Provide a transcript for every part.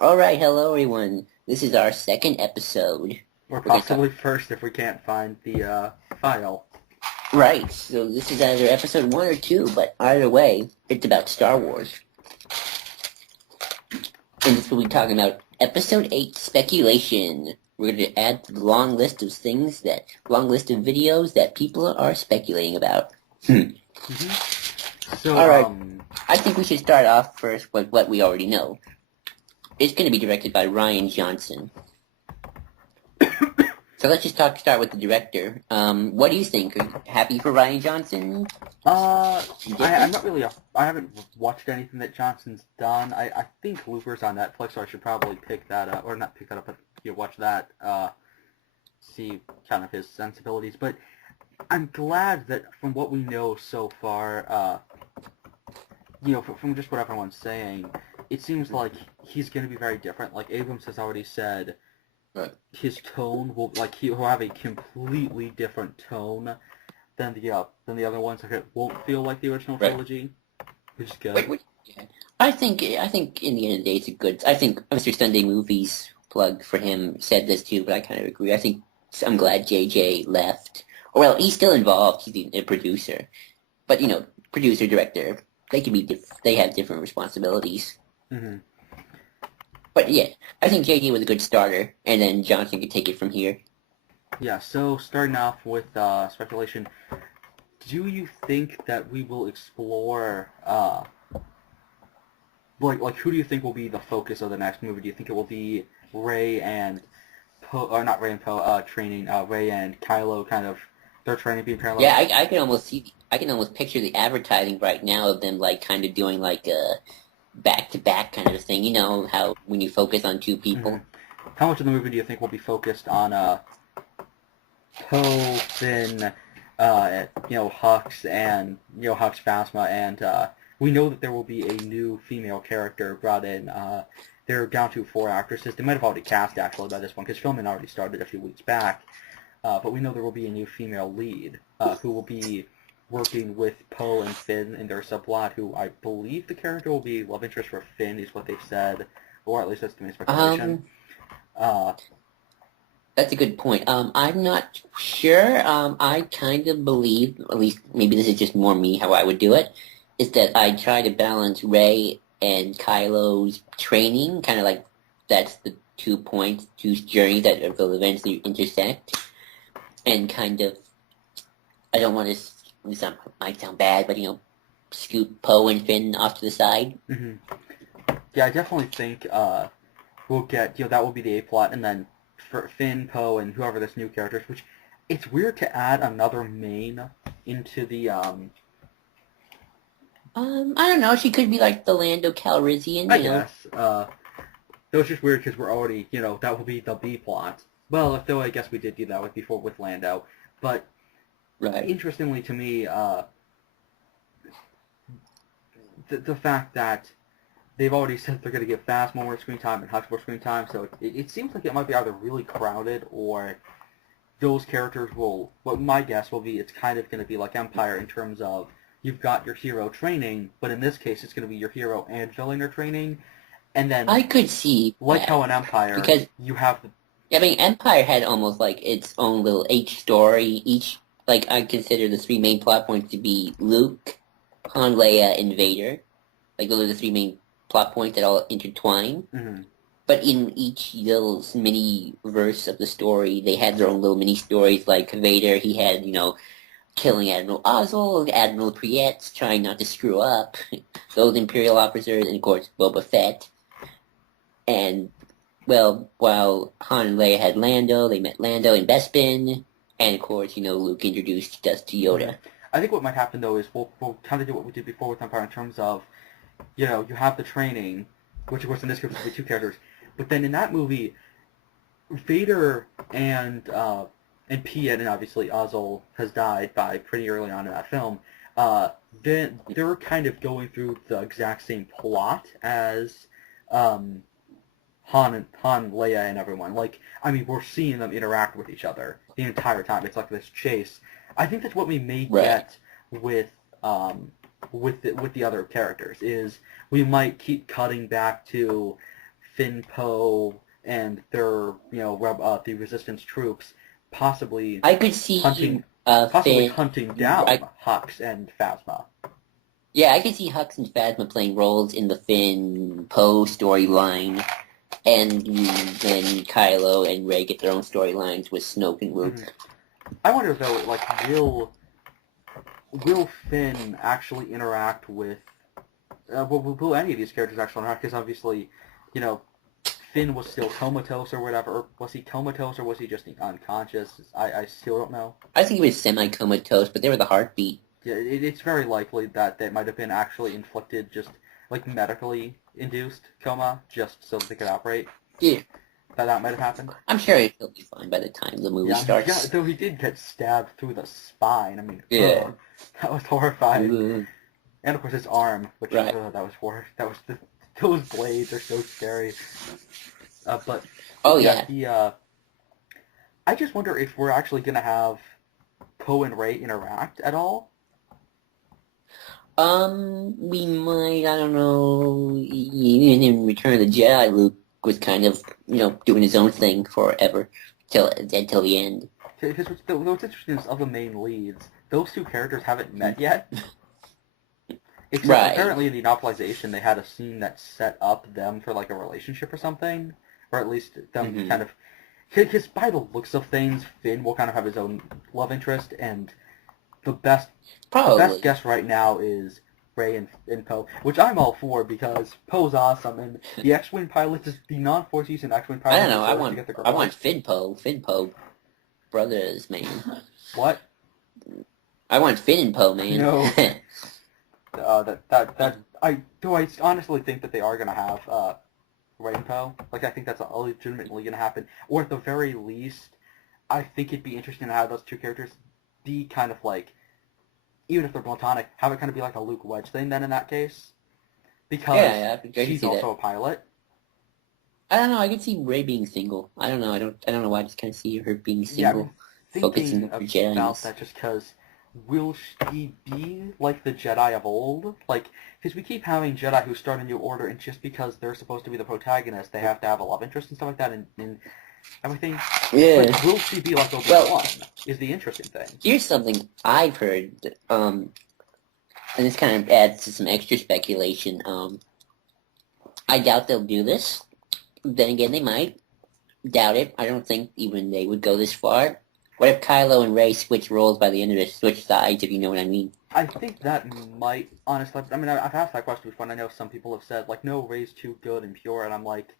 Alright, hello everyone. This is our second episode. Or We're gonna talk. possibly first if we can't find the file. Right, so this is either episode 1 or 2, but either way, it's about Star Wars. And this will be talking about episode 8, speculation. We're going to add to the long list of videos that people are speculating about. So, Alright, I think we should start off first with what we already know. It's going to be directed by Rian Johnson. So let's just start with the director. What do you think? Are you happy for Rian Johnson? I'm not really I haven't watched anything that Johnson's done. I think Looper's on Netflix, so I should probably pick that up, or not pick that up, but watch that, see kind of his sensibilities. But I'm glad that from what we know so far, from just what everyone's saying, it seems like he's going to be very different. Like Abrams has already said, Right. his tone he'll have a completely different tone than the other ones. Like it won't feel like the original trilogy, which is good. Yeah. I think in the end of the day it's a good. I think Mr. Sunday Movies plug for him said this too, but I kind of agree. I'm glad JJ left. Or well, he's still involved. He's a producer, but producer director they can be they have different responsibilities. Mm-hmm. But yeah, I think JJ was a good starter, and then Johnson could take it from here. Yeah, so starting off with speculation, do you think that we will explore, who do you think will be the focus of the next movie? Do you think it will be Rey and Poe, or not Rey and Poe, training, Rey and Kylo kind of, their training being parallel? Yeah, I can almost picture the advertising right now of them kind of doing a back-to-back kind of thing. You know how when you focus on two people. Mm-hmm. How much of the movie do you think will be focused on Poe, Finn, Hux, and Hux Phasma, and we know that there will be a new female character brought in. They're down to 4 actresses. They might have already cast actually by this one because filming already started a few weeks back. But we know there will be a new female lead who will be working with Poe and Finn in their subplot, who I believe the character will be love interest for Finn, is what they've said, or at least that's the main speculation. That's a good point. I'm not sure. I kind of believe, at least maybe this is just more me, how I would do it, is that I try to balance Rey and Kylo's training, kind of like that's the 2 points, 2 journeys that will eventually intersect, and kind of, I don't want to, this might sound bad, but scoot Poe and Finn off to the side. Mm-hmm. Yeah, I definitely think we'll get, that will be the A-plot, and then for Finn, Poe, and whoever this new character is, which it's weird to add another main into the, I don't know, she could be like the Lando Calrissian, I guess. It was just weird because we're already, that will be the B-plot. Well, though I guess we did do that before with Lando, but right. Interestingly to me, the fact that they've already said they're going to give Phasma more screen time and Hux more screen time, so it seems like it might be either really crowded or those characters will, what my guess will be, it's kind of going to be like Empire in terms of you've got your hero training, but in this case it's going to be your hero and villain are training, and then I could see like that, how in Empire because you have the... I mean, Empire had almost like its own little H story. Each, I consider the 3 main plot points to be Luke, Han, Leia, and Vader. Like, those are the 3 main plot points that all intertwine. Mm-hmm. But in each little mini verse of the story, they had their own little mini stories. Like Vader, he had, killing Admiral Ozzel, Admiral Prietz, trying not to screw up, those Imperial officers, and of course Boba Fett. And, well, while Han and Leia had Lando, they met Lando in Bespin, and of course, Luke introduced us to Yoda. I think what might happen, though, is we'll kind of do what we did before with Empire in terms of, you have the training, which, of course, in this case will be 2 characters, but then in that movie, Vader and Piet, and obviously Ozzel has died by pretty early on in that film, then they're kind of going through the exact same plot as Han, Leia, and everyone. We're seeing them interact with each other the entire time. It's like this chase. I think that's what we may get with the other characters. Is we might keep cutting back to Finn, Poe, and their the Resistance troops possibly I could see hunting Finn. hunting down Hux and Phasma. Yeah, I could see Hux and Phasma playing roles in the Finn Poe storyline, and then Kylo and Rey get their own storylines with Snoke and Luke. Mm-hmm. I wonder though, like, will Finn actually interact with? Will any of these characters actually interact? Because obviously, Finn was still comatose or whatever. Or was he comatose or was he just unconscious? I still don't know. I think he was semi-comatose, but they were the heartbeat. Yeah, it's very likely that might have been actually inflicted, just like medically induced coma, just so that they could operate. Yeah. That might have happened. I'm sure he'll be fine by the time the movie starts. Yeah, though he did get stabbed through the spine. I mean, yeah, that was horrifying. And of course his arm, which right. Those blades are so scary. But yeah. I just wonder if we're actually gonna have Poe and Rey interact at all. We might. I don't know. Even in Return of the Jedi, Luke was kind of doing his own thing forever until the end. Because what's interesting is of the main leads, those two characters haven't met yet. Except apparently in the novelization they had a scene that set up them for like a relationship or something, or at least them kind of. Because by the looks of things, Finn will kind of have his own love interest, and the best guess right now is Rey and Poe, which I'm all for because Poe's awesome, and the X-Wing pilot is the non-Force using X-Wing pilot. I don't know. I want Finn Poe brothers, man. What? I want Finn and Poe, man. No. I honestly think that they are gonna have Rey and Poe. Like, I think that's legitimately gonna happen. Or at the very least, I think it'd be interesting to have those two characters be kind of like, even if they're platonic, have it kind of be like a Luke Wedge thing then in that case. Because she's also a pilot. I don't know. I could see Rey being single. I don't know. I don't know why I just kind of see her being single, focusing on Jedi. About that just because. Will she be like the Jedi of old? Like, because we keep having Jedi who start a new order, and just because they're supposed to be the protagonist, they have to have a love interest and stuff like that, and everything. Yeah. But will she be like Obi-Wan? Is the interesting thing. Here's something I've heard, and this kind of adds to some extra speculation. I doubt they'll do this. Then again, they might. Doubt it. I don't think even they would go this far. What if Kylo and Rey switch roles by the end of it, switch sides, if you know what I mean? I think that might, honestly, I mean, I've asked that question before, and I know some people have said, like, no, Rey's too good and pure, and I'm like,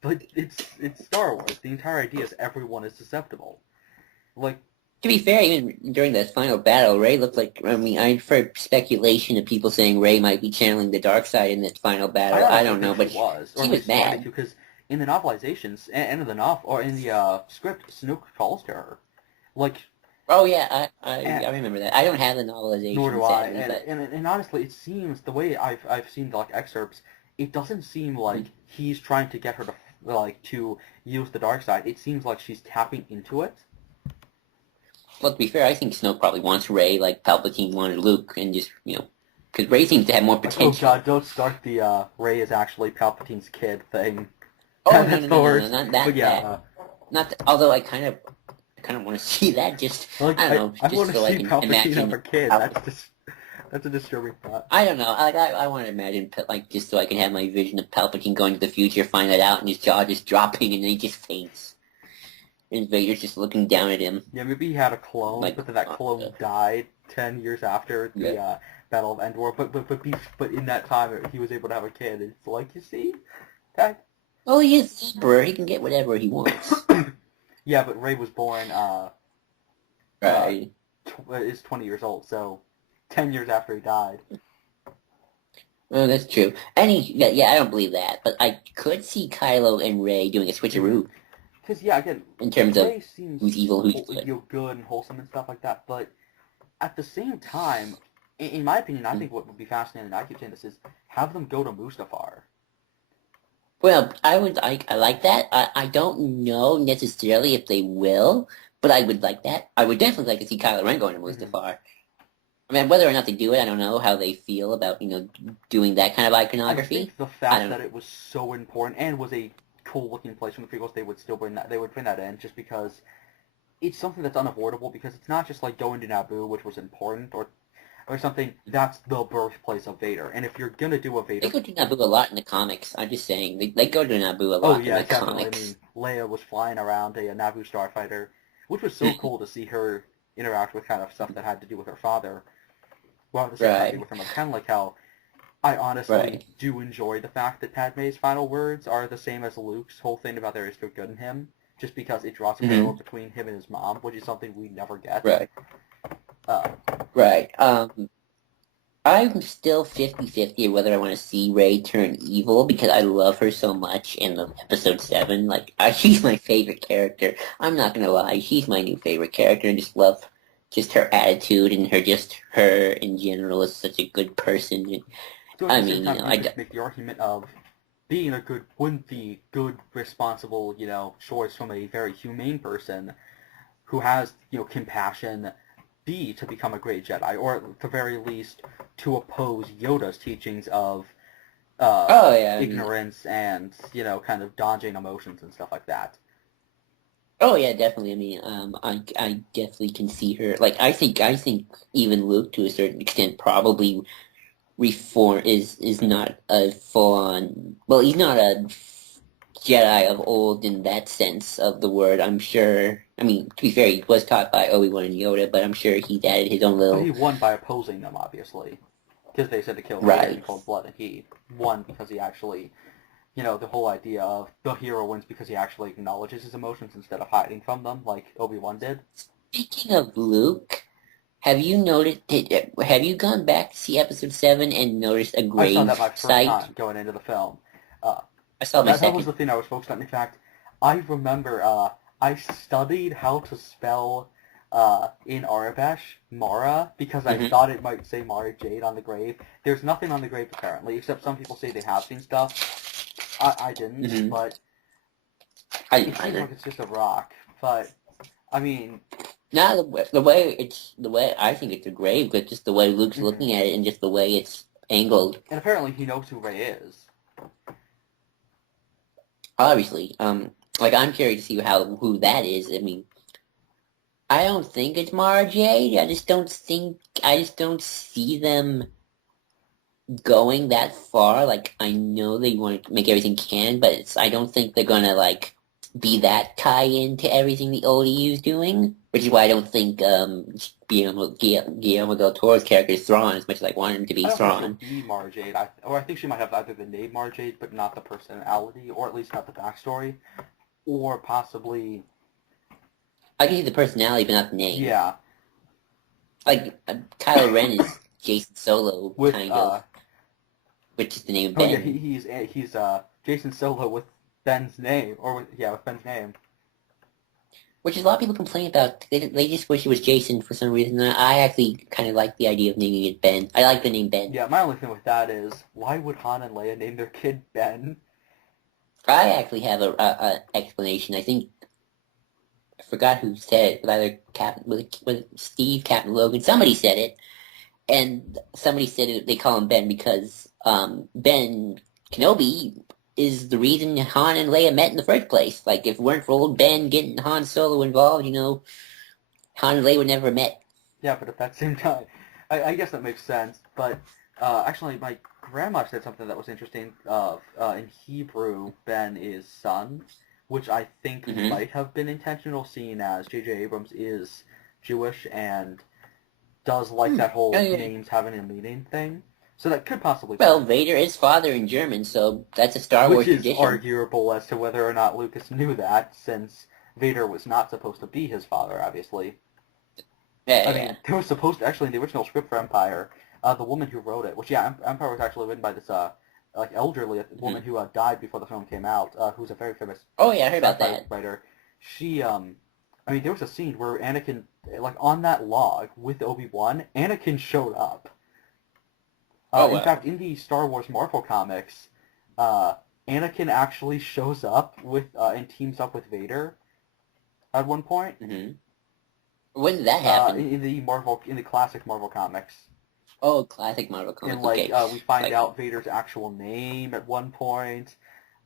but it's Star Wars. The entire idea is everyone is susceptible. Like, to be fair, even during the final battle, Rey looked like, I've heard speculation of people saying Rey might be channeling the dark side in that final battle. I don't know, but she was mad. Because in the novelizations, and in the in the script, Snoke calls to her. Like, oh yeah, I remember that. I don't have the novelization. Nor do sadly, I. And honestly, it seems the way I've seen like excerpts, it doesn't seem like he's trying to get her to use the dark side. It seems like she's tapping into it. Well, to be fair, I think Snoke probably wants Rey like Palpatine wanted Luke, and just because Rey seems to have more potential. Oh God, don't start the Rey is actually Palpatine's kid thing. Oh no, not that. But yeah, not. Although I kind of want to see that. Just like, I don't know. I want to see Palpatine imagine have a kid. That's a disturbing thought. I don't know. I want to imagine just so I can have my vision of Palpatine going to the future, find that out, and his jaw just dropping, and then he just faints. And Vader's just looking down at him. Yeah, maybe he had a clone, but then that clone died 10 years after the Battle of Endor. But in that time, he was able to have a kid. It's like, you see, that. Oh, he is Emperor. He can get whatever he wants. Yeah, but Rey was born, right. Is 20 years old, so 10 years after he died. Well, that's true. I don't believe that, but I could see Kylo and Rey doing a switcheroo. Because, yeah, again, in terms of Rey seems who's evil, who's good. Good and wholesome and stuff like that, but at the same time, in my opinion, I think what would be fascinating, and I keep saying this, is have them go to Mustafar. Well, I like that. I don't know necessarily if they will, but I would like that. I would definitely like to see Kylo Ren going to Mustafar. I mean, whether or not they do it, I don't know how they feel about, doing that kind of I iconography. think the I fact don't that know. it was so important and was a cool looking place from the prequels, they would bring that in just because it's something that's unavoidable because it's not just like going to Naboo, which was important, or something that's the birthplace of Vader. And if you're gonna do a They Vader, go to Naboo a lot in the comics. I'm just saying. They go to Naboo a oh lot in yeah, the definitely. I comics. mean, Leia was flying around a Naboo starfighter, which was so cool to see her interact with kind of stuff that had to do with her father, while at the same time be Right, with her mother. Kind of like how I honestly right. do enjoy the fact that Padme's final words are the same as Luke's whole thing about there is no good in him, just because it draws a parallel Hmm. between him and his mom, which is something we never get. Right, Uh, right. I'm still 50-50 whether I want to see Rey turn evil because I love her so much in the episode 7. Like, she's my favorite character. I'm not gonna lie, she's my new favorite character. I just love just her attitude and her in general is such a good person. so at I the same mean, time, you could make the argument of being a good, wouldn't the good, responsible, choice from a very humane person who has, compassion be to become a great Jedi, or at the very least to oppose Yoda's teachings of uh, oh yeah, I mean, ignorance and, kind of dodging emotions and stuff like that. oh yeah, definitely. I mean, I definitely can see her. Like, I think even Luke to a certain extent probably reform is not a full on. Well, he's not a Jedi of old in that sense of the word. I'm sure. I mean, to be fair, he was taught by Obi-Wan and Yoda, but I'm sure he's added his own But he little won by opposing them, obviously, because they said to kill Vader in right. cold blood, and he won because he actually, the whole idea of the hero wins because he actually acknowledges his emotions instead of hiding from them, like Obi-Wan did. Speaking of Luke, have you noticed? Have you gone back to see Episode 7 and noticed a I saw that grave my first site? time going into the film. Uh, I saw my that was second. the thing I was focused on. In fact, I remember I studied how to spell in Arabesh Mara because I Hmm. thought it might say Mara Jade on the grave. There's nothing on the grave apparently, except some people say they have seen stuff. I didn't, Hmm. but I it didn't seems either. like it's just a rock. But I mean, Not the way I think it's a grave, but just the way Luke's mhm. looking at it and just the way it's angled. And apparently he knows who Ray is. Obviously, like I'm curious to see who that is. I mean, I don't think it's Mara Jade. I just don't see them going that far. Like I know they want to make everything canon, but I don't think they're gonna like be that tie into everything the ODU is doing. Which is why I don't think Guillermo del Toro's character is Thrawn as much as I want him to be I don't think she'll Thrawn. be Mara Jade. I think she might have either the name Mara Jade, but not the personality, or at least not the backstory, or possibly, I can see the personality, but not the name. yeah, Like Kylo Ren is Jason Solo, with kind of, which is the name of oh yeah, Ben. he's Jason Solo with Ben's name, or with Ben's name. Which is a lot of people complain about. They just wish it was Jason for some reason. I actually kind of like the idea of naming it Ben. I like the name Ben. Yeah, my only thing with that is why would Han and Leia name their kid Ben? I actually have a explanation. I think I forgot who said it, but either Captain with Steve, Captain Logan, somebody said it, and somebody said it, they call him Ben because Ben Kenobi is the reason Han and Leia met in the first place. Like if it weren't for old Ben getting Han Solo involved, Han and Leia would never met. Yeah, but at that same time, I guess that makes sense. But actually, my grandma said something that was interesting. In Hebrew, Ben is son, which I think Hmm. might have been intentional, seeing as J.J. Abrams is Jewish and does like that Oh, whole yeah. names having a meaning thing. So that could possibly be Well, it. Vader is father in German, so that's a Star Which Wars is tradition. arguable as to whether or not Lucas knew that, since Vader was not supposed to be his father, obviously. Yeah, I yeah. mean, there was supposed to, actually, in the original script for Empire, the woman who wrote it, which, yeah, Empire was actually written by this, like, elderly woman Hmm. who died before the film came out, who's a very famous Oh, yeah, I heard about sci-fi that. writer. She, I mean, there was a scene where Anakin, like, on that log with Obi-Wan, Anakin showed up. Oh, In wow. fact, in the Star Wars Marvel comics, uh, Anakin actually shows up with, and teams up with Vader at one point. Hmm. When did that happen? In the classic Marvel comics. Oh, classic Marvel And comics. Okay. we find out Vader's actual name at one point.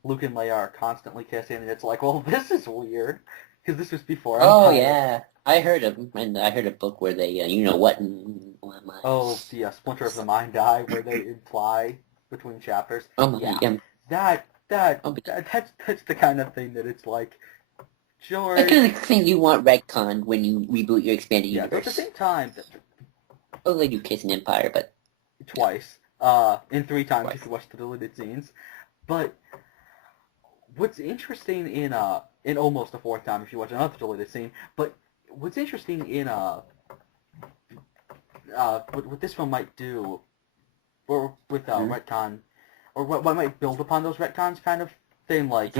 Luke and Leia are constantly kissing, and it's like, well, this is weird because this was before Oh Empire. yeah, I heard a book where they, you know what? Oh, the Splinter of the Mind Eye, where they imply between chapters. Oh my, Yeah, that oh, that's the kind of thing that it's like, that George. kind of thing you want retconned when you reboot your expanded Yeah, but at the universe. same time, Oh, they do Kiss an Empire, but twice, and three times twice. if you watch the deleted scenes. But what's interesting in almost a fourth time if you watch another deleted scene, but what's interesting in what this film might do, or with retcon, or what might build upon those retcons kind of thing, like,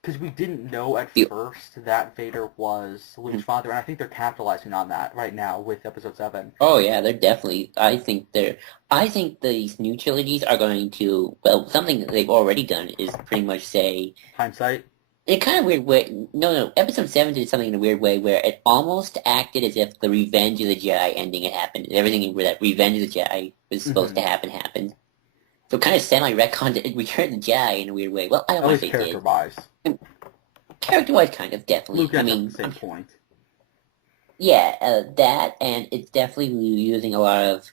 because we didn't know at first that Vader was Luke's father, and I think they're capitalizing on that right now with Episode 7. Oh yeah, they're definitely. I think these new trilogies are going to. Well, something that they've already done is pretty much say. Hindsight? In a kind of weird way. No. Episode 7 did something in a weird way where it almost acted as if the Revenge of the Jedi ending had happened. Everything where that Revenge of the Jedi was supposed to happen happened. So kind of semi-retconned Return of the Jedi in a weird way. Well, I don't want to say character-wise. Character-wise, kind of, definitely. Luke ends at the same point. Yeah, that, and it's definitely using a lot of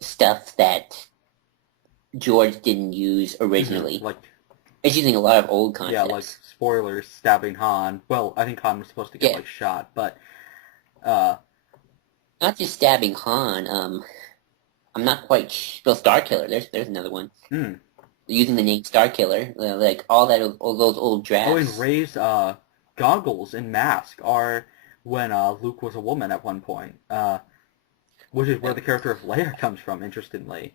stuff that George didn't use originally. Like, it's using a lot of old concepts. Yeah, like, spoilers, stabbing Han. Well, I think Han was supposed to get, shot, but, not just stabbing Han, I'm not quite well, Starkiller, there's another one. Using the name Starkiller, like, all those old drafts. Oh, and Rey's, goggles and mask are when, Luke was a woman at one point, which is where the character of Leia comes from, interestingly.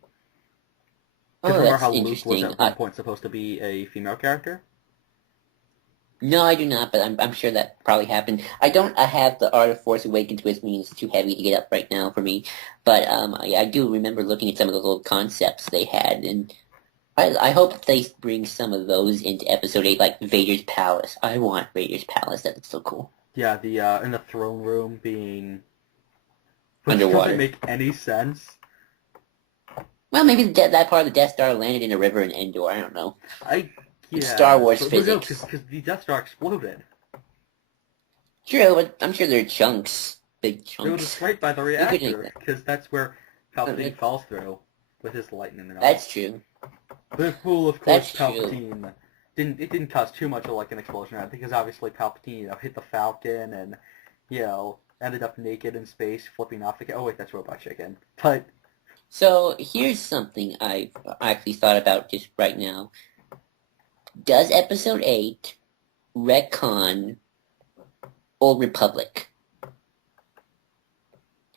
Because remember how Luke was at one point supposed to be a female character? No, I do not, but I'm sure that probably happened. I have the Art of Force Awakens with me, and it's too heavy to get up right now for me. But I do remember looking at some of those old concepts they had, and I hope they bring some of those into Episode 8, like Vader's Palace. I want Vader's Palace. That looks so cool. Yeah, the in the throne room being underwater. Doesn't make any sense. Well, maybe that part of the Death Star landed in a river in Endor. I don't know. Star Wars physics. No, because the Death Star exploded. True, but I'm sure there are chunks, big chunks. It was destroyed by the reactor, because that's where Palpatine falls through with his lightning and all. That's true. But well, of course, Palpatine didn't cause too much of like an explosion, because obviously Palpatine hit the Falcon and ended up naked in space, flipping off the. Oh wait, that's Robot Chicken. But so here's something I've actually thought about just right now. Does Episode 8 retcon Old Republic?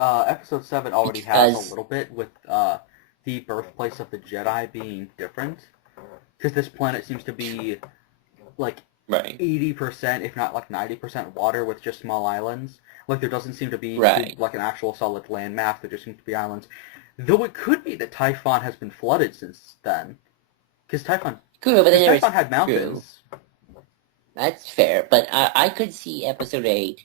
Episode 7 already has a little bit with the birthplace of the Jedi being different. Because this planet seems to be like 80%, if not like 90% water with just small islands. Like there doesn't seem to be like an actual solid landmass, there just seems to be islands. Though it could be that Typhon has been flooded since then. Because Typhon had mountains. True. That's fair, but I could see Episode 8,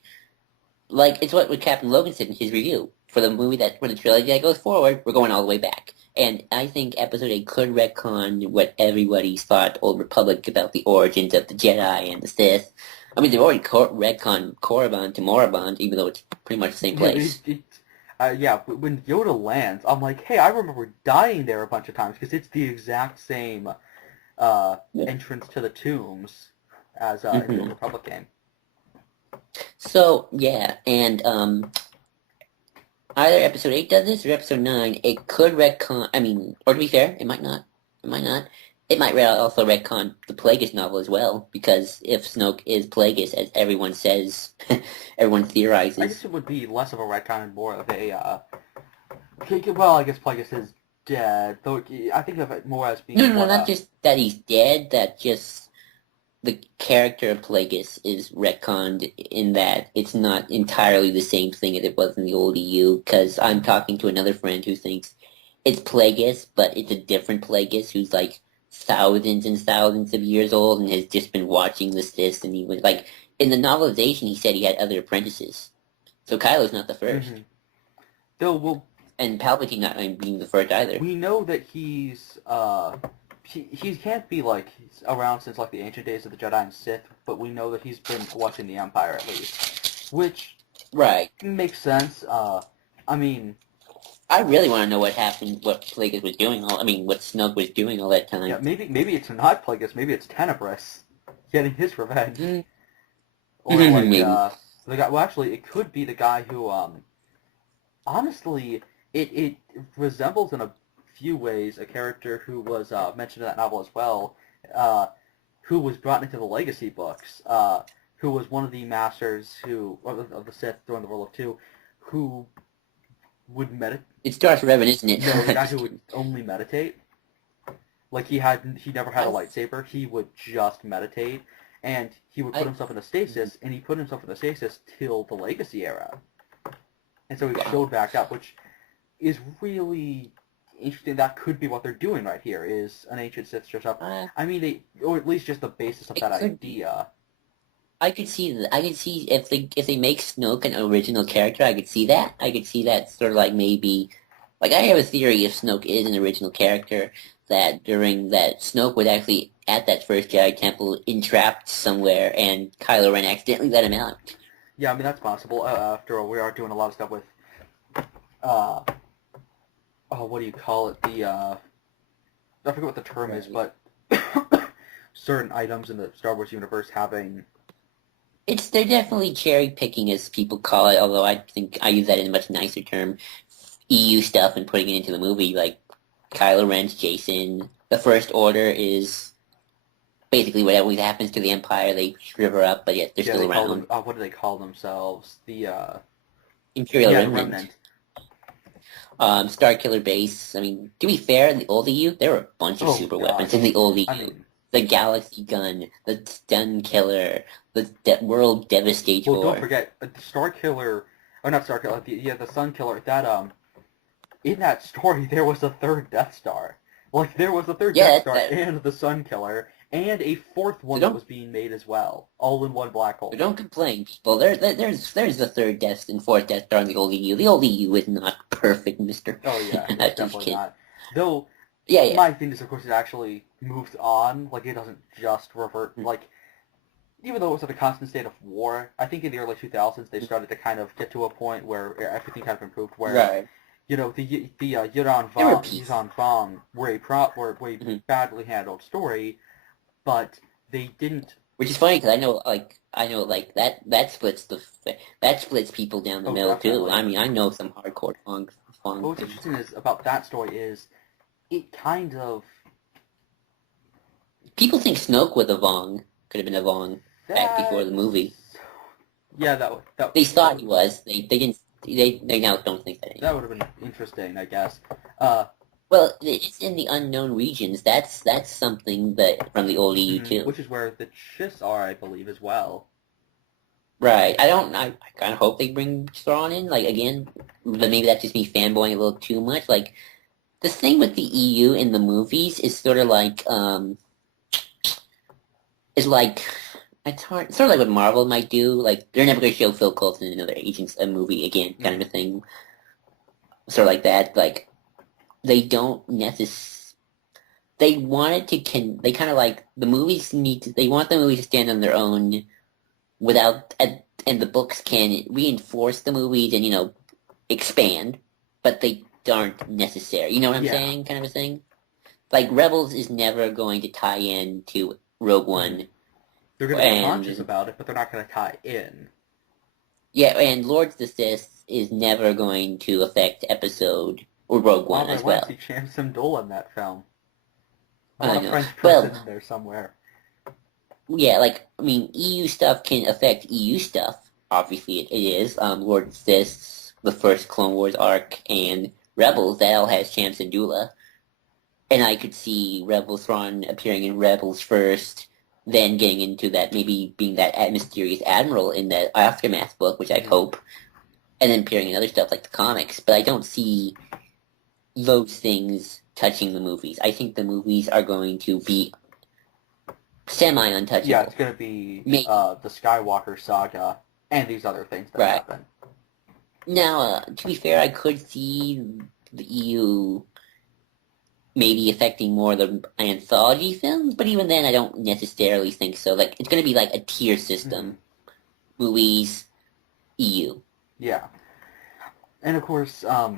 like, it's what Captain Logan said in his review. For the movie when the trilogy that goes forward, we're going all the way back. And I think Episode 8 could retcon what everybody's thought Old Republic about the origins of the Jedi and the Sith. I mean, they've already retconned Korriban to Moraband, even though it's pretty much the same place. When Yoda lands, I'm like, hey, I remember dying there a bunch of times, because it's the exact same entrance to the tombs as in the Old Republic game. So, yeah, and either Episode 8 does this, or Episode 9, it could retcon, or to be fair, it might not. It might also retcon the Plagueis novel as well, because if Snoke is Plagueis, as everyone says, everyone theorizes. I guess it would be less of a retcon and more of a, well, I guess Plagueis is dead, though I think of it more as being... No, not just that he's dead, that just the character of Plagueis is retconned in that it's not entirely the same thing as it was in the old EU, because I'm talking to another friend who thinks it's Plagueis, but it's a different Plagueis who's like thousands and thousands of years old and has just been watching the Sith, and he was like, in the novelization, he said he had other apprentices. So Kylo's not the first. Mm-hmm. Though, well, and Palpatine not being the first either. We know that he's he can't be like around since like the ancient days of the Jedi and Sith, but we know that he's been watching the Empire at least, which makes sense. I mean, I really want to know what happened, what Plagueis was doing. What Snoke was doing all that time. Yeah, maybe it's not Plagueis, maybe it's Tenebris getting his revenge, or like the guy. Well, actually, it could be the guy who honestly. It resembles in a few ways a character who was mentioned in that novel as well, who was brought into the Legacy books, who was one of the masters of the Sith during the World War II, who would meditate. It's Darth Revan, isn't it? No, the guy who would only meditate. Like he never had a lightsaber. He would just meditate, and he would put himself in a stasis, and he put himself in a stasis till the Legacy era, and so he showed back up, which is really interesting. That could be what they're doing right here, is an ancient Sith shows up. I mean, or at least just the basis of that idea. I could see if they make Snoke an original character, I could see that. I could see that sort of like maybe, like I have a theory if Snoke is an original character, that during that Snoke would actually, at that first Jedi Temple, entrapped somewhere, and Kylo Ren accidentally let him out. Yeah, I mean, that's possible. After all, we are doing a lot of stuff with what do you call it? I forget what the term is, but certain items in the Star Wars universe having... They're definitely cherry picking, as people call it, although I think I use that in a much nicer term. EU stuff and putting it into the movie, like Kylo Ren's Jason. The First Order is basically what always happens to the Empire. They shrivel up, but yet they're still around. What do they call themselves? The Imperial Remnant. Starkiller Base. I mean, to be fair, in the old EU, there were a bunch of super weapons in the old EU. I mean, the Galaxy Gun, the Stun Killer, the World Devastator. Well, don't forget, the Star Killer, or not Star Killer, the Sun Killer, that, in that story, there was a third Death Star. Like, there was a third Death Star and the Sun Killer, and a fourth one that was being made as well, all in one black hole. But don't complain, people. There's the third Death and fourth Death Star in the old EU. The old EU is not perfect, mister. Oh, yeah, it's definitely not. Though, yeah. My thing is, of course, it actually moves on. Like, it doesn't just revert. Like, even though it was at a constant state of war, I think in the early 2000s they started to kind of get to a point where everything kind of improved, where, you know, the Yuuzhan Vong were a badly handled story, but they didn't... Which is funny, because I know that splits people down the middle, definitely. Too. I mean, I know some hardcore Vong. What's interesting is about that story is, it kind of... People think Snoke was a Vong. Could have been a Vong back before the movie. Yeah, that they thought he was. They didn't. They now don't think that anymore. That would have been interesting, I guess. Well, it's in the unknown regions. That's something that from the old EU too. Which is where the Chiss are, I believe, as well. Right. I kind of hope they bring Thrawn in, like, again, but maybe that's just me fanboying a little too much. Like, the thing with the EU in the movies is sort of like, it's hard, sort of like what Marvel might do. Like, they're never going to show Phil Coulson in another Agents movie again, kind of a thing. Sort of like that. Like, they don't they want it to, they kind of like, the movies they want the movies to stand on their own without, and the books can reinforce the movies and, you know, expand, but they aren't necessary. You know what I'm saying? Kind of a thing. Like, Rebels is never going to tie in to Rogue One. They're going to be conscious about it, but they're not going to tie in. Yeah, and Lords of the Sith is never going to affect Episode or Rogue One as well. I want to see Cham Syndulla in that film. I want a French person in there somewhere. Yeah, like, I mean, EU stuff can affect EU stuff. Obviously, it is. Lords of the Sith, the first Clone Wars arc, and Rebels, that all has Cham Syndulla. And I could see Rebels Thrawn appearing in Rebels first, then getting into that, maybe being that mysterious admiral in the Aftermath book, which I hope, and then appearing in other stuff like the comics. But I don't see those things touching the movies. I think the movies are going to be semi-untouchable. Yeah, it's going to be Maybe. the Skywalker saga and these other things that Right. happen. Now, to be fair, I could see the EU maybe affecting more of the anthology films, but even then, I don't necessarily think so. Like, it's going to be like a tier system. Movies, EU. Yeah. And of course, I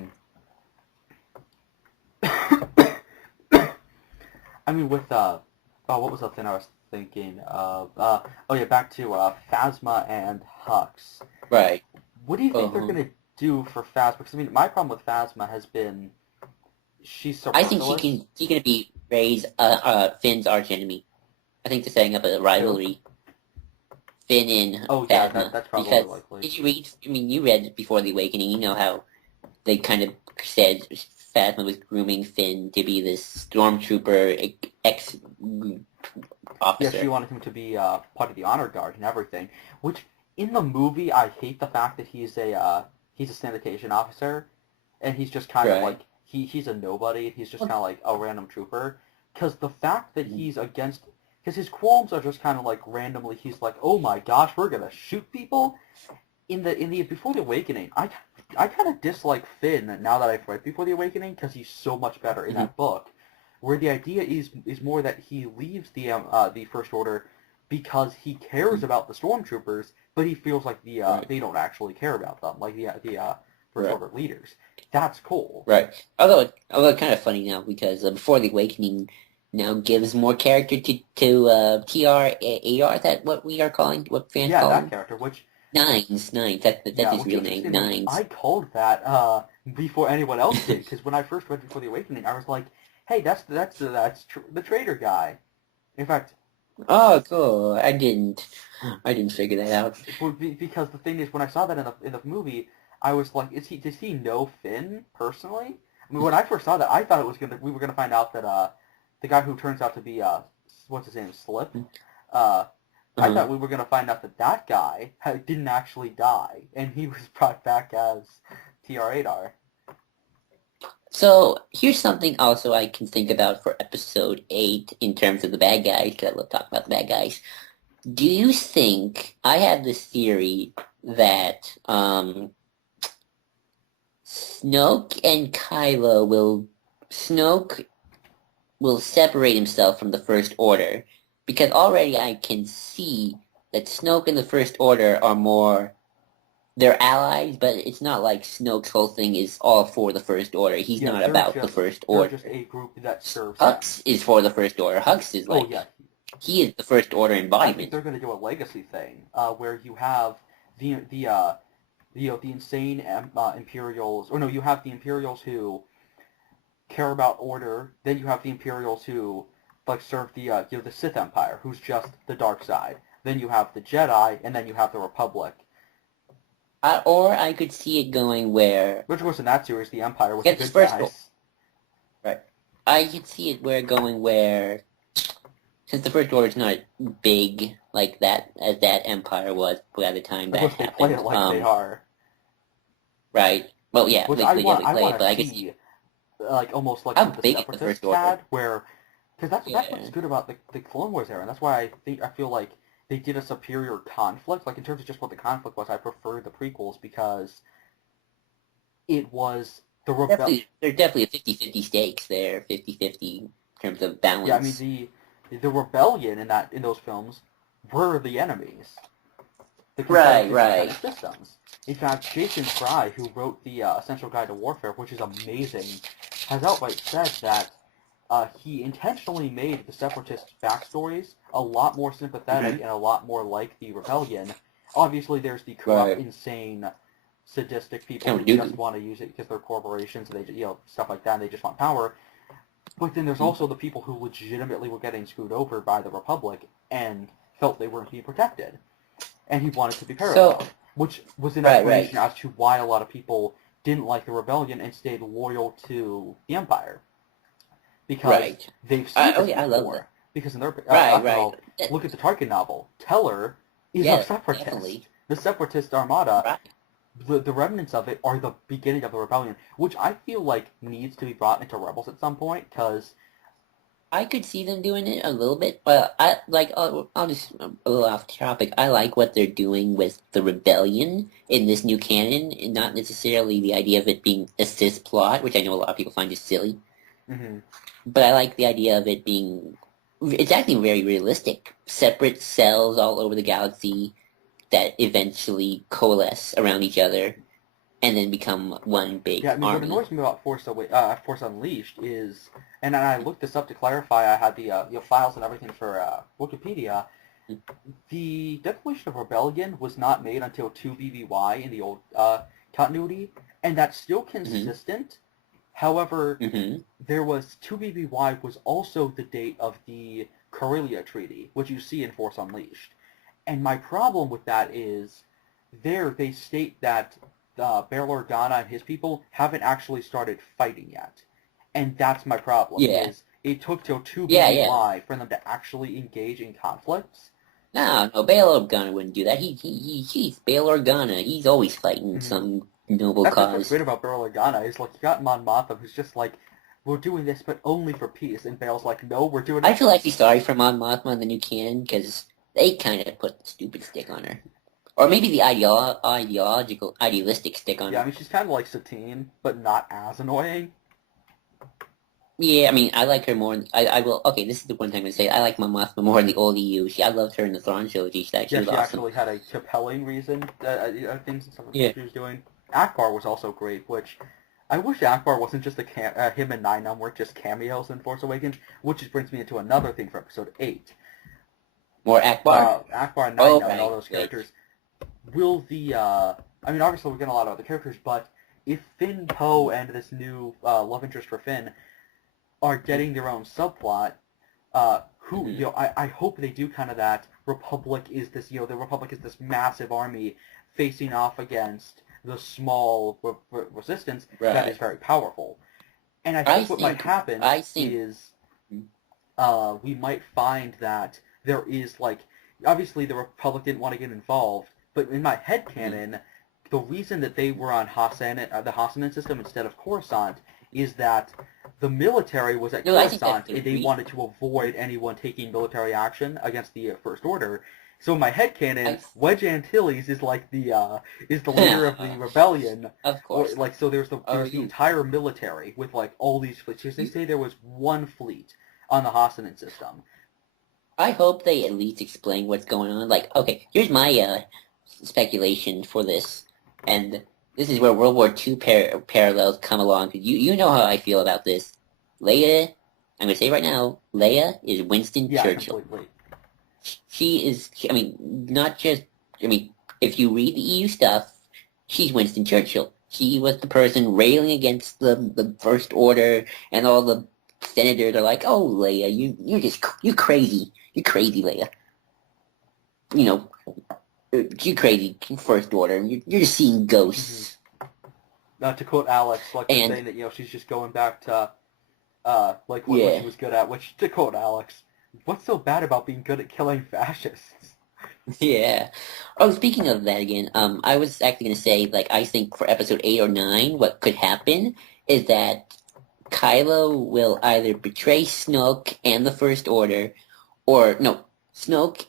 mean, with, what was the thing I was thinking of? Back to Phasma and Hux. Right. What do you think they're going to do for Phasma? Because, I mean, my problem with Phasma has been she's so I think she's going to be Rey's, Finn's archenemy. I think they're setting up a rivalry. Finn and Phasma. That's probably because, likely. Did you read? I mean, you read Before the Awakening. You know how they kind of said Phasma was grooming Finn to be this stormtrooper ex-officer. Yeah, she wanted him to be part of the honor guard and everything. Which, in the movie, I hate the fact that he's a sanitation officer, and he's just kind of like he's a nobody. He's just kind of like a random trooper. Because the fact that he's against, because his qualms are just kind of like randomly. He's like, oh my gosh, we're gonna shoot people. In the Before the Awakening, I kind of dislike Finn now that I've read Before the Awakening because he's so much better in that book. Where the idea is more that he leaves the First Order because he cares about the stormtroopers, but he feels like they don't actually care about them, like the First Order leaders. That's cool. Right. Although kind of funny now because Before the Awakening now gives more character to TR-AR. Is that what we are calling? What fans call him? That character, which. Nines. That's his real name. Nines. I called that before anyone else did, because when I first read Before the Awakening, I was like, "Hey, that's the traitor guy." In fact. Oh, cool! I didn't figure that out. Because the thing is, when I saw that in the movie, I was like, does he know Finn personally? I mean, when I first saw that, I thought we were gonna find out that the guy who turns out to be what's his name, Slip. I thought we were going to find out that guy didn't actually die, and he was brought back as TR-AR. So, here's something also I can think about for Episode 8 in terms of the bad guys, because I love talking about the bad guys. Do you think, I have this theory that Snoke and Kylo Snoke will separate himself from the First Order. Because already I can see that Snoke and the First Order are more... They're allies, but it's not like Snoke's whole thing is all for the First Order. He's not about the First Order. They're just a group that serves Hux is for the First Order. Hux is like... He is the First Order embodiment. I think they're going to do a legacy thing, where you have the insane Imperials... Or no, you have the Imperials who care about order. Then you have the Imperials who... like serve the Sith Empire, who's just the dark side. Then you have the Jedi, and then you have the Republic. Or I could see it going where... Which was in that series, the Empire was the good guys. Right. I could see it going where... Since the First Order is not big like that, as that Empire was by the time that happened. They play it like they are. Right. Well, yeah, Which I want to see, like, almost like how the big is the First Order? had, where... Because that's what's good about the Clone Wars era, and that's why I feel like they did a superior conflict. Like, in terms of just what the conflict was, I prefer the prequels because it was the rebellion. There's definitely a 50-50 stakes there, 50-50 in terms of balance. Yeah, I mean, the rebellion in those films were the enemies. Right. Systems. In fact, Jason Fry, who wrote the Essential Guide to Warfare, which is amazing, has outright said that he intentionally made the Separatist backstories a lot more sympathetic and a lot more like the Rebellion. Obviously, there's the corrupt, insane, sadistic people who just want to use it because they're corporations, and they, stuff like that, and they just want power. But then there's also the people who legitimately were getting screwed over by the Republic and felt they weren't being protected. And he wanted to be parallel, which was an explanation as to why a lot of people didn't like the Rebellion and stayed loyal to the Empire. Because they've seen this before. I love that. Because in their look at the Tarkin novel. Teller is a separatist. Definitely. The Separatist Armada, the remnants of it are the beginning of the Rebellion, which I feel like needs to be brought into Rebels at some point, because I could see them doing it a little bit, but I like. I'll just a little off topic. I like what they're doing with the rebellion in this new canon, and not necessarily the idea of it being a cis plot, which I know a lot of people find just silly. Mm-hmm. But I like the idea of it being. It's actually very realistic. Separate cells all over the galaxy that eventually coalesce around each other and then become one big Yeah, I mean, what army. annoys me about Force Unleashed is, and I looked this up to clarify. I had the files and everything for Wikipedia. The Declaration of Rebellion was not made until 2 BBY in the old continuity, and that's still consistent. However, there was 2 BBY was also the date of the Corellia Treaty, which you see in Force Unleashed. And my problem with that is, there they state that Bail Organa and his people haven't actually started fighting yet. And that's my problem, Yeah. is it took till 2 Yeah, BBY yeah. for them to actually engage in conflicts. No, Bail Organa wouldn't do that. He's Bail Organa. He's always fighting some noble That's what's cause. great about Bail Organa, is like, you got Mon Mothma who's just like, we're doing this, but only for peace. And Bail's like, no, we're doing it. I feel actually sorry for Mon Mothma in the new canon because they kind of put the stupid stick on her. Or maybe the idealistic stick on her. Yeah, I mean, she's kind of like Satine, but not as annoying. Yeah, I mean, I like her more. I will. Okay, this is the one thing I'm gonna say. I like Mon Mothma more in the old EU. I loved her in the Thrawn trilogy. She Yeah, was she awesome. actually had a compelling reason, things and stuff Yeah. she was doing. Akbar was also great, which I wish Akbar wasn't just him and Nine were just cameos in Force Awakens, which brings me into another thing for Episode 8. More Akbar? Akbar and Nine and all those Right. characters. Will the, I mean, obviously we're getting a lot of other characters, but if Finn, Poe, and this new love interest for Finn are getting their own subplot, I hope they do kind of that. The Republic is this massive army facing off against the small resistance that is very powerful. And I think what might happen is we might find that there is, like, obviously the Republic didn't want to get involved, but in my headcanon, the reason that they were on the Hassanin system instead of Coruscant is that the military was at Coruscant, and they wanted to avoid anyone taking military action against the First Order. So in my headcanon, Wedge Antilles is like the leader of the rebellion. Of course. So there's the entire military with like all these fleets. They say there was one fleet on the Hassanin system. I hope they at least explain what's going on. Like, okay, here's my speculation for this, and this is where World War II parallels come along. You know how I feel about this. Leia, I'm going to say right now, Leia is Winston Churchill. Completely. If you read the EU stuff, she's Winston Churchill. She was the person railing against the First Order, and all the senators are like, "Oh, Leia, you're crazy. You're crazy, Leia. You know, you're crazy, First Order. You're just seeing ghosts." To quote Alex, saying that she's just going back to what she was good at. Which, to quote Alex, what's so bad about being good at killing fascists? Yeah. Oh, speaking of that again, I was actually going to say, like, I think for episode 8 or 9, what could happen is that Kylo will either betray Snoke and the First Order, or, no, Snoke,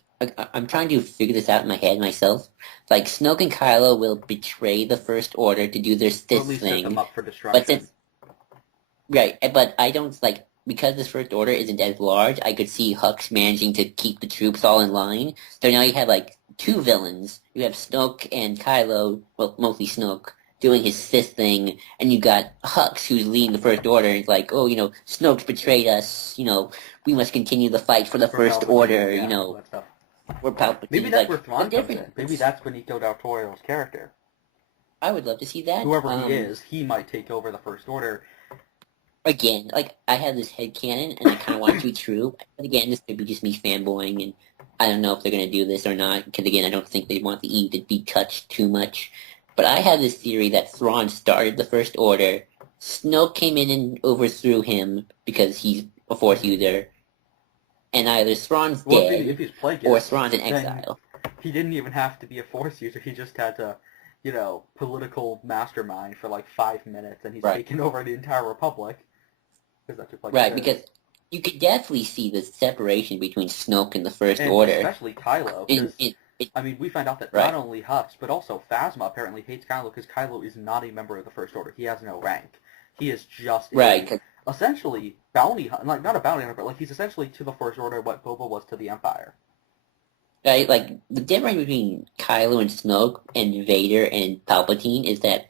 I'm trying to figure this out in my head myself. Like, Snoke and Kylo will betray the First Order to do their Sith thing. Set them up for destruction. But I don't, like, because this First Order isn't as large, I could see Hux managing to keep the troops all in line. So now you have, like, two villains. You have Snoke and Kylo, well, mostly Snoke, doing his Sith thing, and you got Hux, who's leading the First Order, and it's like, oh, Snoke's betrayed us, we must continue the fight for the First Order, We're Palpatine. Maybe that's where Thrawn comes in. Maybe that's Benicio del Toro's character. I would love to see that. Whoever he is, he might take over the First Order. Again, like, I have this headcanon, and I kind of want it to be true. But again, this could be just me fanboying, and I don't know if they're going to do this or not, because again, I don't think they want the E to be touched too much. But I have this theory that Thrawn started the First Order, Snoke came in and overthrew him because he's a Force user, and either Thrawn's dead, if he's Plagueis, or Thrawn's in exile. He didn't even have to be a Force user, he just had to, political mastermind for like 5 minutes, and he's taken over the entire Republic. Right, because you could definitely see the separation between Snoke and the First and Order. especially Kylo, In, because in, in, I mean, we find out that not right. only Hux, but also Phasma apparently hates Kylo because Kylo is not a member of the First Order. He has no rank. He is just Right. essentially bounty, like not a bounty hunter, but like he's essentially to the First Order what Boba was to the Empire. Right, like the difference between Kylo and Snoke and Vader and Palpatine is that,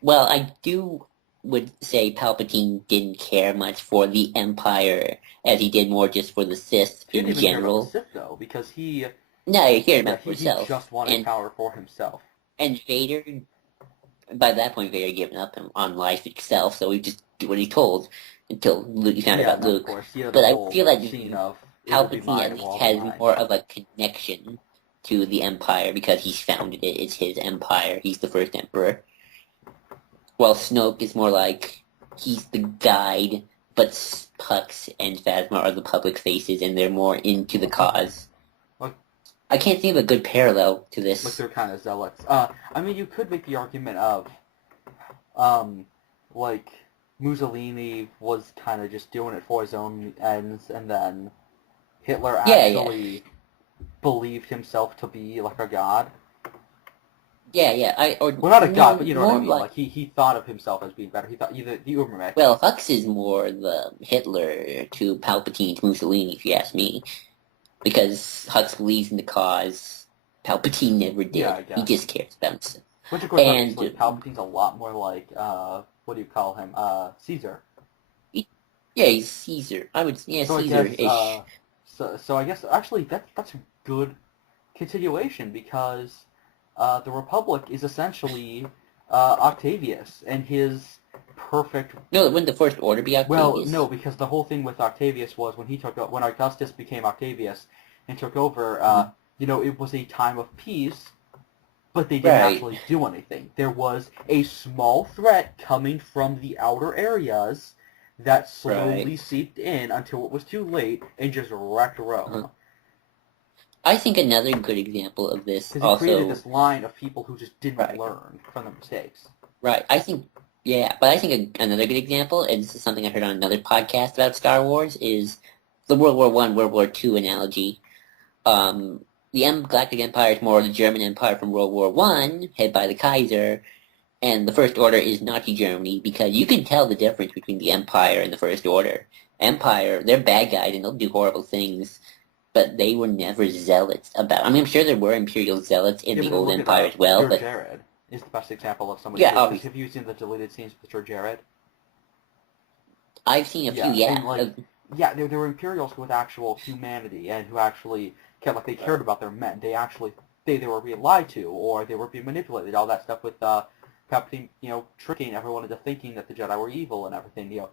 well, I do would say Palpatine didn't care much for the Empire as he did more just for the Sith He didn't in even care about the general. Sith though, because No, he cared yeah, about for he himself. just wanted power for himself. And Vader, by that point, Vader had given up on life itself, so he just do what he told until he found out Yeah, about and then of Luke. course, the But I whole feel like scene of it will be Palpatine mine, at it will least all be has mine. more of a connection to the Empire because he's founded it. It's his empire. He's the first emperor. While Snoke is more like he's the guide, but Hux and Phasma are the public faces, and they're more into the cause. Like, I can't think of a good parallel to like this. they're kind of zealots. I mean, you could make the argument of, like Mussolini was kind of just doing it for his own ends, and then Hitler Yeah. actually believed himself to be like a god. Yeah. Or Well, not a god, but you know what I more mean. like. Like he thought of himself as being better. He thought the Ubermensch. Well, Hux is more the Hitler to Palpatine's Mussolini, if you ask me, because Hux believes in the cause. Palpatine never did. Yeah, I He guess. just cares about himself. Which, of course, And obviously, Palpatine's a lot more like, what do you call him? Caesar. yeah, he's Caesar. I would, yeah, So I guess, Caesar-ish. so I guess, actually, that's a good continuation, because the Republic is essentially Octavius, and his perfect... No, wouldn't the First Order be Well, Octavius? no, because the whole thing with Octavius was when Augustus became Octavius and took over, you know, it was a time of peace, but they didn't Right. actually do anything. There was a small threat coming from the outer areas that slowly seeped in until it was too late and just wrecked Rome. Uh-huh. I think another good example of this Because also... he created this line of people who just didn't Right. learn from the mistakes. Right. I think, yeah, but I think another good example, and this is something I heard on another podcast about Star Wars, is the World War I, World War II analogy. The Galactic Empire is more the German Empire from World War I, headed by the Kaiser, and the First Order is Nazi Germany, because you can tell the difference between the Empire and the First Order. Empire, they're bad guys and they'll do horrible things, but they were never zealots about... I mean, I'm sure there were Imperial zealots in the old Empire as well, but... Jared is the best example of somebody. Yeah, obviously. Have you seen the deleted scenes with Sir Jared? I've seen a few, yeah. And like, yeah, there were Imperials with actual humanity and who actually they cared about their men. They actually they were being lied to or they were being manipulated. All that stuff with Palpatine, you know, tricking everyone into thinking that the Jedi were evil and everything. You know.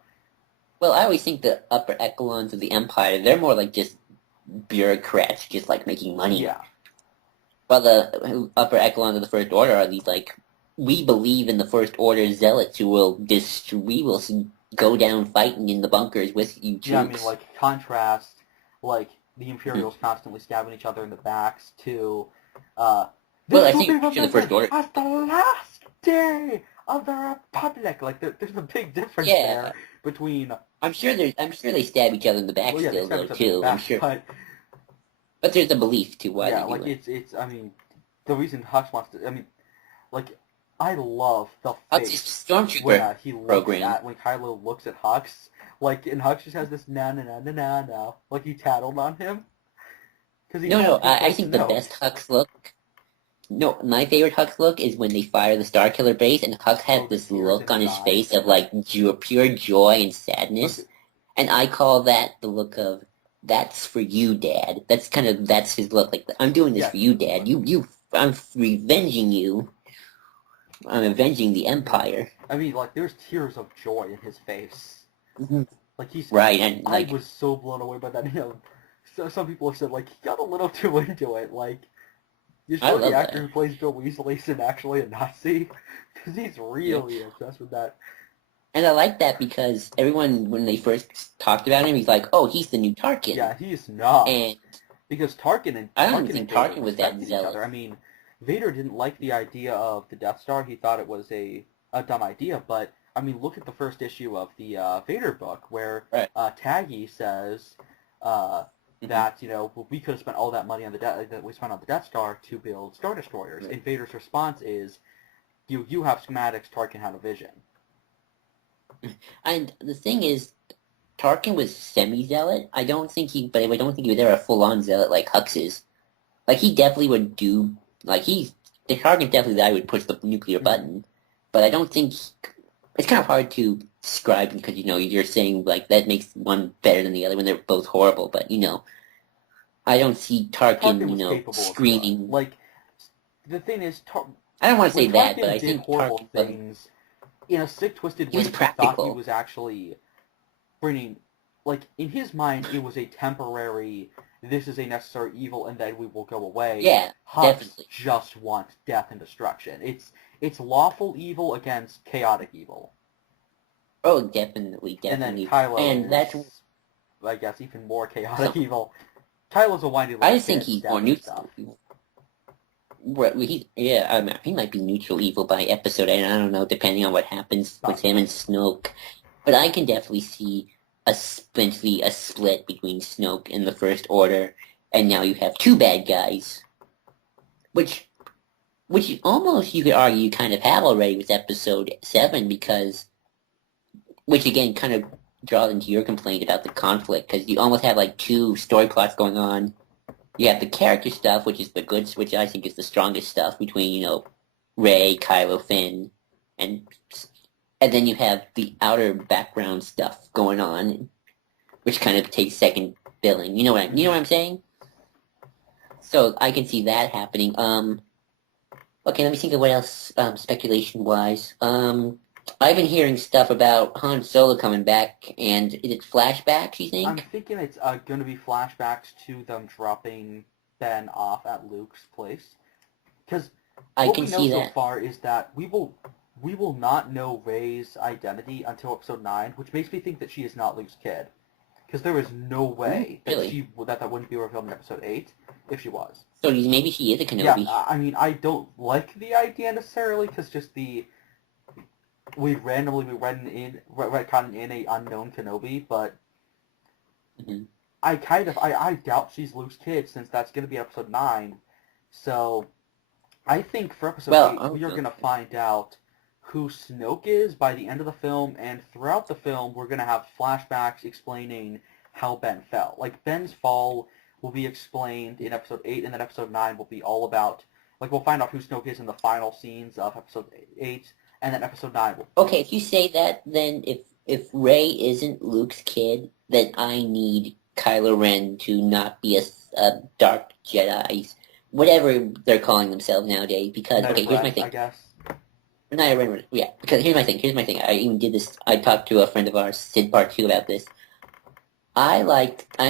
Well, I always think the upper echelons of the Empire, they're more like just bureaucrats, just like making money. Yeah. While the upper echelons of the First Order are these like, we believe in the First Order zealots who will we will go down fighting in the bunkers with you troops. Yeah, I mean, like, contrast, like, the Imperials constantly stabbing each other in the backs to, well, I think the First Order... as the last day of the Republic. Like, there's a big difference there between... I'm sure they stab each other in the back still, though, too. I'm sure. But there's a belief to why they do it. It's, I mean, the reason Hux wants to, I mean, like, I love the face when he looks at, when Kylo looks at Hux, like, and Hux just has this na, like he tattled on him. I think the best Hux look, my favorite Hux look is when they fire the Starkiller base, and Hux has this look on his face of, like, pure joy and sadness, and I call that the look of, that's for you, Dad. That's his look, like, I'm doing this for you, Dad. I'm revenging you. I'm avenging the Empire. I mean, like, there's tears of joy in his face. Mm-hmm. Like, he's... Right, and, like... I was so blown away by that, you know. So, some people have said, like, he got a little too into it, like... You sure the actor who plays Bill Weasley isn't actually a Nazi? Because he's really obsessed with that. And I like that because everyone, when they first talked about him, he's like, oh, he's the new Tarkin. Yeah, he's not. And... Because Tarkin and... I don't think Tarkin was that zealous. I mean... Vader didn't like the idea of the Death Star. He thought it was a dumb idea, but I mean, look at the first issue of the Vader book, where Right. Taggy says that, we could have spent all that money on that we spent on the Death Star to build Star Destroyers. Right. And Vader's response is, you have schematics, Tarkin had a vision. And the thing is, Tarkin was semi-zealot. I don't think he was ever a full-on zealot like Hux is. Like, he definitely would do, like, the Tarkin definitely that would push the nuclear button, but I don't think, it's kind of hard to describe because, you're saying, like, that makes one better than the other when they're both horrible, but, I don't see Tarkin was Tarkin, capable screaming. of like, the thing is, I don't want to say when that, Tarkin but I did think horrible Tarkin things in a sick, twisted he way. was He thought he practical. was actually bringing, like, in his mind, it was a temporary, this is a necessary evil, and then we will go away. Yeah, Hux definitely. just wants death and destruction. It's lawful evil against chaotic evil. Oh, definitely. And then Kylo is, that's, I guess, even more chaotic evil. Kylo's a whiny little I just kid think he's more neutral. He might be neutral evil by episode 8, I don't know, depending on what happens with him and Snoke. But I can definitely see a split between Snoke and the First Order, and now you have two bad guys. Which almost you could argue you kind of have already with episode 7, which again kind of draws into your complaint about the conflict, because you almost have like two story plots going on. You have the character stuff, which is the good, which I think is the strongest stuff between, Rey, Kylo, Finn, and then you have the outer background stuff going on, which kind of takes second billing. You know what I'm saying? So I can see that happening. Okay, let me think of what else, speculation-wise. I've been hearing stuff about Han Solo coming back, and is it flashbacks, you think? I'm thinking it's going to be flashbacks to them dropping Ben off at Luke's place. Because what we know so far is that we will not know Rey's identity until episode 9, which makes me think that she is not Luke's kid. Because there is no way that that wouldn't be revealed in episode 8 if she was. So maybe she is a Kenobi. Yeah, I mean, I don't like the idea necessarily, because just we randomly retconned in a unknown Kenobi, but I doubt she's Luke's kid, since that's going to be episode 9. So I think for episode 8 we are going to find out who Snoke is by the end of the film, and throughout the film we're going to have flashbacks explaining how Ben fell. Like, Ben's fall will be explained in episode 8, and then episode 9 will be all about, like, we'll find out who Snoke is in the final scenes of episode 8, and then episode 9 will... Okay, if you say that, then if Rey isn't Luke's kid, then I need Kylo Ren to not be a dark Jedi, whatever they're calling themselves nowadays, because, here's my thing. I guess. Yeah, because here's my thing. I even did this, I talked to a friend of ours, Sid Part 2, about this. I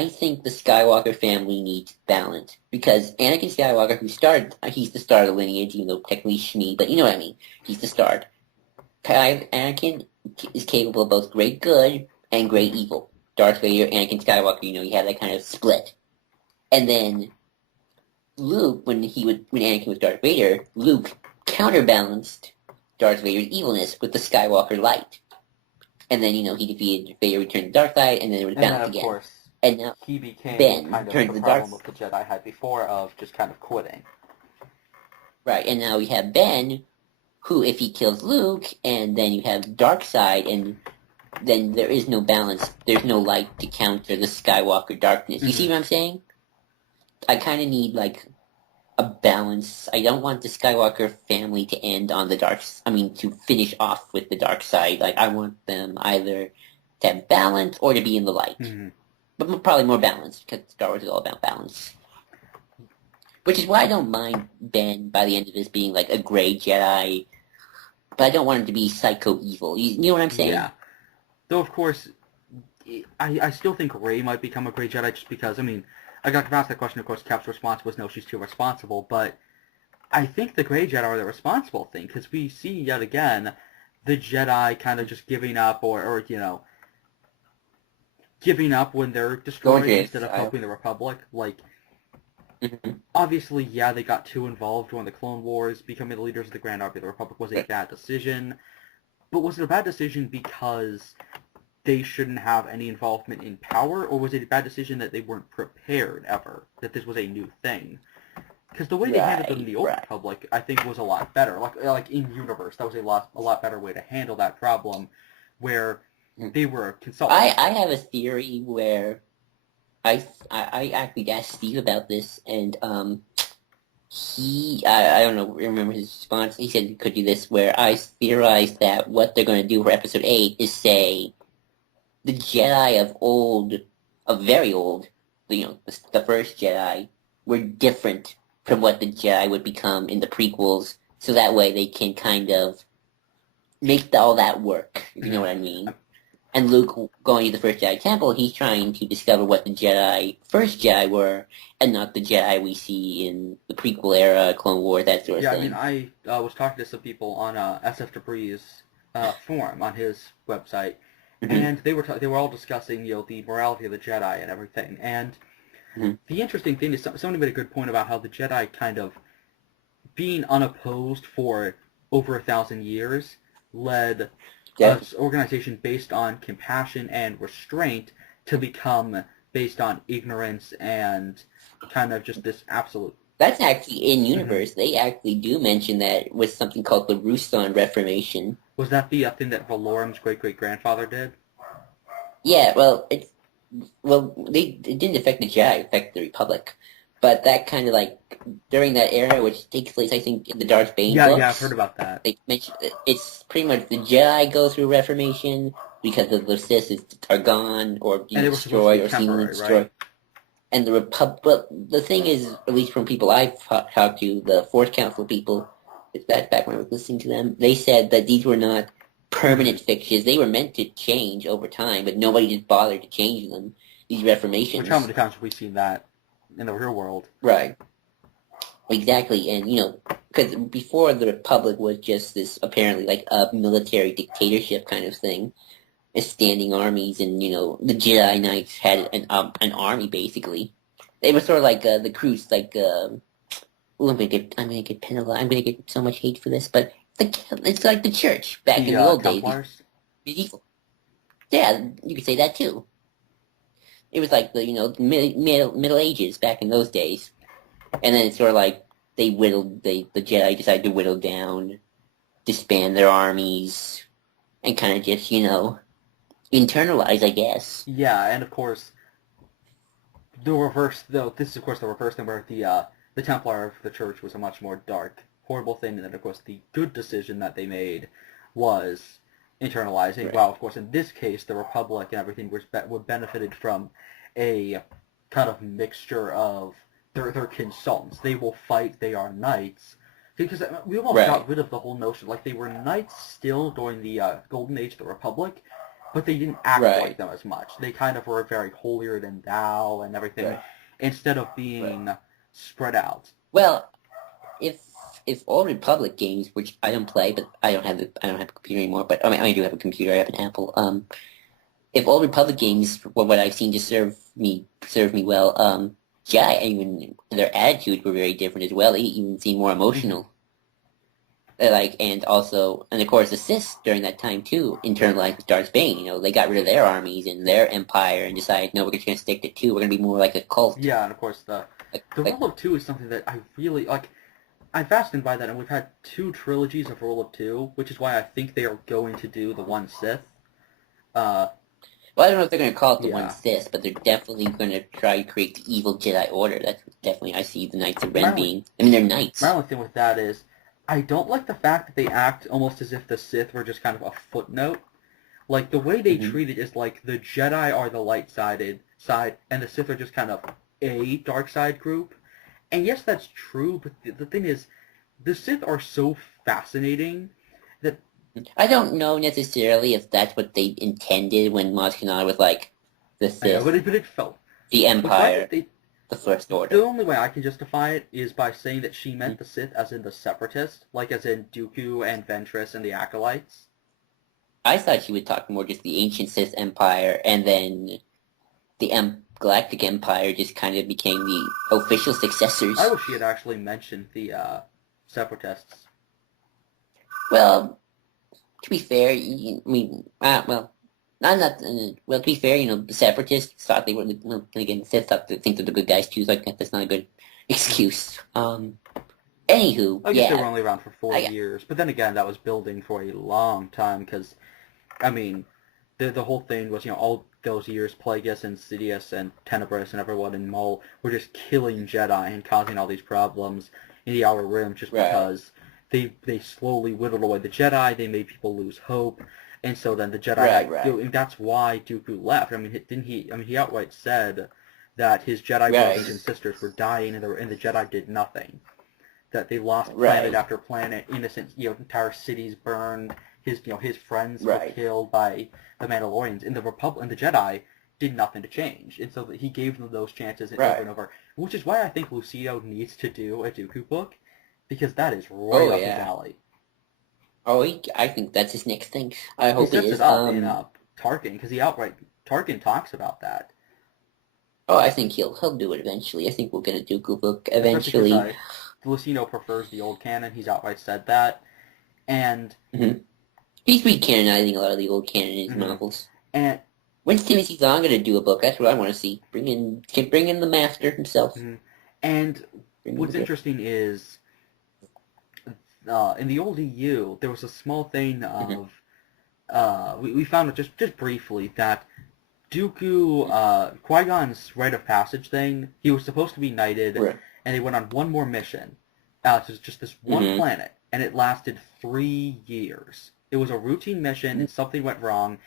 think the Skywalker family needs balance, because Anakin Skywalker, he's the start of the lineage, even though technically Shmi, but you know what I mean. He's the start. Anakin is capable of both great good and great evil. Darth Vader, Anakin Skywalker, you have that kind of split. And then Luke, when Anakin was Darth Vader, Luke counterbalanced Darth Vader's evilness with the Skywalker light. And then, he defeated Vader, returned to the dark side, and then it was balanced again. Course, and now he became Ben kind of turned the to the problem dark. that the Jedi had before of just kind of quitting. Right, and now we have Ben, who, if he kills Luke, and then you have dark side, and then there is no balance. There's no light to counter the Skywalker darkness. You see what I'm saying? I kind of need, a balance. I don't want the Skywalker family to end on to finish off with the dark side. I want them either to have balance or to be in the light. But probably more balance, because Star Wars is all about balance. Which is why I don't mind Ben, by the end of this, being, a gray Jedi, but I don't want him to be psycho evil. You know what I'm saying? Yeah. Though, of course, I still think Rey might become a gray Jedi, just because, I got to ask that question. Of course, Cap's response was no, she's too responsible. But I think the Grey Jedi are the responsible thing, because we see yet again the Jedi kind of just giving up, or giving up when they're destroyed instead of helping the Republic. Obviously, yeah, they got too involved during the Clone Wars. Becoming the leaders of the Grand Army of the Republic was a bad decision. But was it a bad decision because they shouldn't have any involvement in power, or was it a bad decision that they weren't prepared ever, that this was a new thing? Because the way they handled it in the Old Republic, I think, was a lot better. Like in universe, that was a lot better way to handle that problem, where they were consulted. I have a theory where I actually asked Steve about this, and I don't know, remember his response. He said he could do this, where I theorized that what they're going to do for Episode 8 is say the Jedi of very old, the first Jedi, were different from what the Jedi would become in the prequels, so that way they can kind of make all that work, if you know what I mean. And Luke, going to the first Jedi Temple, he's trying to discover what the first Jedi were, and not the Jedi we see in the prequel era, Clone Wars, that sort of thing. Yeah, I mean, I was talking to some people on SF Debri's forum on his website, and they were all discussing, the morality of the Jedi and everything. And the interesting thing is, somebody made a good point about how the Jedi kind of being unopposed for over 1,000 years led an organization based on compassion and restraint to become based on ignorance and kind of just this absolute. That's actually in universe. They actually do mention that with something called the Rustan Reformation. Was that the thing that Valorum's great-great-grandfather did? Yeah, it didn't affect the Jedi, it affected the Republic. But that kind of during that era, which takes place, I think, in the Darth Bane books. Yeah, I've heard about that. They mentioned it's pretty much the Jedi go through Reformation because the Sith are gone or destroyed or seemingly destroyed. Right? And the Republic, the thing is, at least from people I've talked to, the Fourth Council people, back when I was listening to them, they said that these were not permanent fixtures. They were meant to change over time, but nobody just bothered to change them. These reformations. Which, how many times have we seen that in the real world? Right. Exactly, and because before the Republic was just this apparently a military dictatorship kind of thing, standing armies, and the Jedi Knights had an army basically. They were sort of like the Crus, I'm gonna get penalized. I'm gonna get so much hate for this, but it's like the church back in the old Templars? days. Medieval. Yeah, you could say that too. It was like the Middle Ages back in those days, and then it's sort of like the Jedi decided to whittle down, disband their armies, and kind of just internalize, I guess. Yeah, and of course the reverse. Though this is of course the reverse thing, where the Templar of the Church was a much more dark, horrible thing, and then of course the good decision that they made was internalizing. Right. Well, of course, in this case, the Republic and everything were benefited from a kind of mixture of they're consultants. They will fight. They are knights. Because we almost got rid of the whole notion. Like, they were knights still during the golden age of the Republic, but they didn't act like them as much. They kind of were very holier than thou and everything, instead of being spread out. Well, if Old Republic games, which I don't play, but I don't have a computer anymore. But I do have a computer. I have an Apple. If Old Republic games, what I've seen to serve me well, even their attitudes were very different as well. They even seemed more emotional. And of course the Sith during that time too internalized Darth Bane. They got rid of their armies and their empire and decided, no, we're just going to stick to two. We're going to be more like a cult. Yeah, and of course the rule of two is something that I really like. I'm fascinated by that, and we've had 2 trilogies of Rule of 2, which is why I think they are going to do the one Sith. Well, I don't know if they're going to call it the one Sith, but they're definitely going to try to create the evil Jedi Order. That's definitely, I see the Knights of Ren being. They're knights. My only thing with that is, I don't like the fact that they act almost as if the Sith were just kind of a footnote. Like, the way they treat it is like the Jedi are the light-sided side, and the Sith are just kind of a dark side group. And yes, that's true, but the thing is, the Sith are so fascinating that... I don't know necessarily if that's what they intended when Maz Kanata was like, the Sith, I know, but it felt... the Empire, the First Order. The only way I can justify it is by saying that she meant the Sith as in the Separatists, like as in Dooku and Ventress and the Acolytes. I thought she would talk more just the ancient Sith Empire, and then the Galactic Empire just kind of became the official successors. I wish she had actually mentioned the Separatists. Well, to be fair, well, to be fair, the Separatists thought they were, well, again, the Sith thought they think they're the good guys too, so that's not a good excuse. Anywho, I guess they were yeah. only around for 4 years, but then again, that was building for a long time, because, I mean, the whole thing was, all those years, Plagueis and Sidious and Tenebris and everyone in Maul were just killing Jedi and causing all these problems in the Outer Rim just Right. because they slowly whittled away the Jedi, they made people lose hope, and so then the Jedi, Right. and that's why Dooku left. I mean, didn't he? I mean, he outright said that his Jedi brothers and sisters were dying, and the Jedi did nothing. That they lost planet after planet, innocent, entire cities burned. His friends were killed by the Mandalorians, and the Jedi did nothing to change, and so he gave them those chances over and over. Which is why I think Lucido needs to do a Dooku book, because that is right up his alley. Oh, I think that's his next thing. I hope he it is. It up in Tarkin, because Tarkin talks about that. Oh, I think he'll do it eventually. I think we'll get a Dooku book eventually. Lucino prefers the old canon. He's outright said that, and he's recanonizing a lot of the old canon in his novels. And when's Timothy Zahn going to do a book? That's what I want to see. Bring in the master himself. And what's interesting is, in the old EU, there was a small thing of, we found it just briefly that Dooku, Qui-Gon's rite of passage thing, he was supposed to be knighted, and they went on one more mission, to just this one planet, and it lasted 3 years. It was a routine mission, and something went wrong,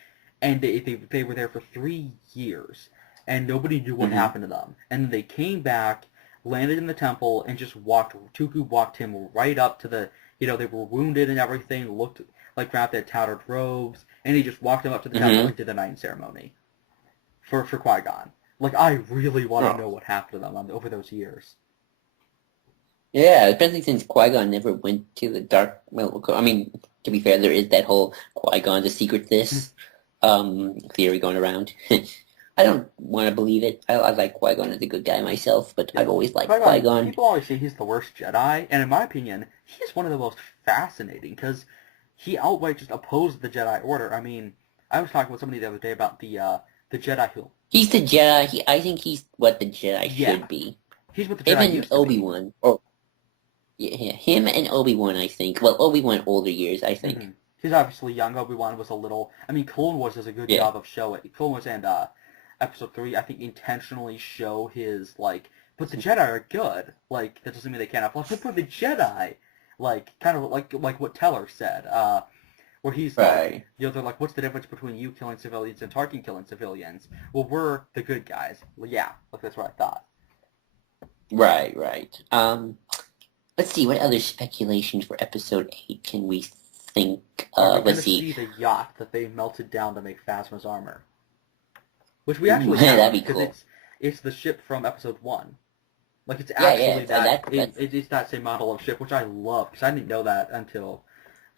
and they were there for 3 years, and nobody knew what happened to them. And then they came back, landed in the temple, and Dooku walked him right up to the, they were wounded and everything, looked like wrapped in tattered robes, and he just walked him up to the temple and did the knighting ceremony for Qui-Gon. Like, I really want to know what happened to them over those years. Yeah, especially since Qui-Gon never went to the dark... Well, I mean, to be fair, there is that whole Qui-Gon the secret this theory going around. I don't want to believe it. I like Qui-Gon as a good guy myself, but I've always liked Qui-Gon. People always say he's the worst Jedi, and in my opinion, he's one of the most fascinating, because he outright just opposed the Jedi Order. I mean, I was talking with somebody the other day about the Jedi who... He's the Jedi. I think he's what the Jedi should be. He's what the Jedi used to be. Obi-Wan. Yeah, him and Obi-Wan, I think. Well, Obi-Wan older years, I think. He's obviously young. Obi-Wan was a little... I mean, Clone Wars does a good job of showing... Clone Wars and Episode 3, I think, intentionally show his, like... But the Jedi are good. Like, that doesn't mean they can't have flaws. But for the Jedi, like, kind of like what Teller said, where he's like, they're like, what's the difference between you killing civilians and Tarkin killing civilians? Well, we're the good guys. Well, yeah, like, that's what I thought. Right. Let's see, what other speculations for Episode 8 can we think of? Let's see. We're going to see the yacht that they melted down to make Phasma's armor. Which we actually have, that'd be cool. It's the ship from Episode 1. Like, it's actually it's that same model of ship, which I love, because I didn't know that until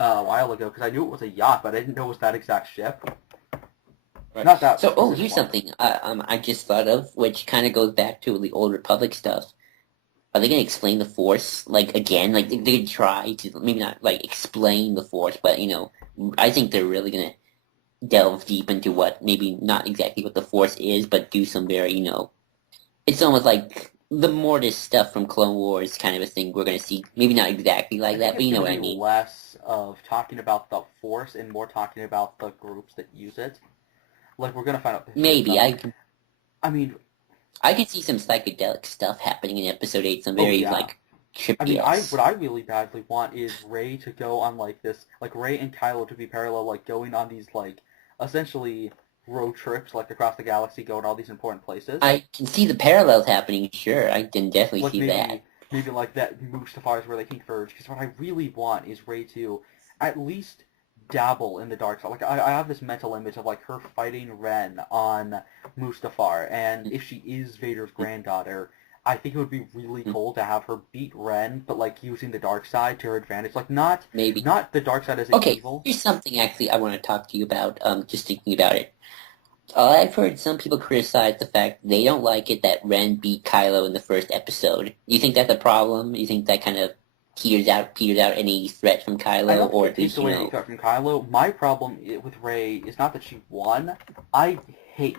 a while ago, because I knew it was a yacht, but I didn't know it was that exact ship. Right. Not that. So, here's something I just thought of, which kind of goes back to the Old Republic stuff. Are they going to explain the Force, like, again? Like, they could try to, maybe not, like, explain the Force, but, I think they're really going to delve deep into what, maybe not exactly what the Force is, but do some very, it's almost like the Mortis stuff from Clone Wars kind of a thing we're going to see. Maybe not exactly like that, but you know what I mean. Less of talking about the Force and more talking about the groups that use it. Like, we're going to find out... Maybe, I could see some psychedelic stuff happening in Episode 8, some very, like, trippy. What I really badly want is Rey to go on, like, this... Like, Rey and Kylo to be parallel, like, going on these, like, essentially road trips, like, across the galaxy, going to all these important places. I can see the parallels happening, sure. I can definitely see that. Maybe, like, that Mustafar is where they converge. Because what I really want is Rey to at least dabble in the dark side. Like, I have this mental image of, like, her fighting Ren on Mustafar, and if she is Vader's granddaughter, I think it would be really cool to have her beat Ren, but, like, using the dark side to her advantage. Like, not the dark side as an evil. Okay, here's something, actually, I want to talk to you about, just thinking about it. I've heard some people criticize the fact they don't like it that Ren beat Kylo in the first episode. You think that's a problem? You think that kind of peters out any threat from I Kylo, don't think or it at takes least, away any threat from Kylo. My problem with Rey is not that she won. I hate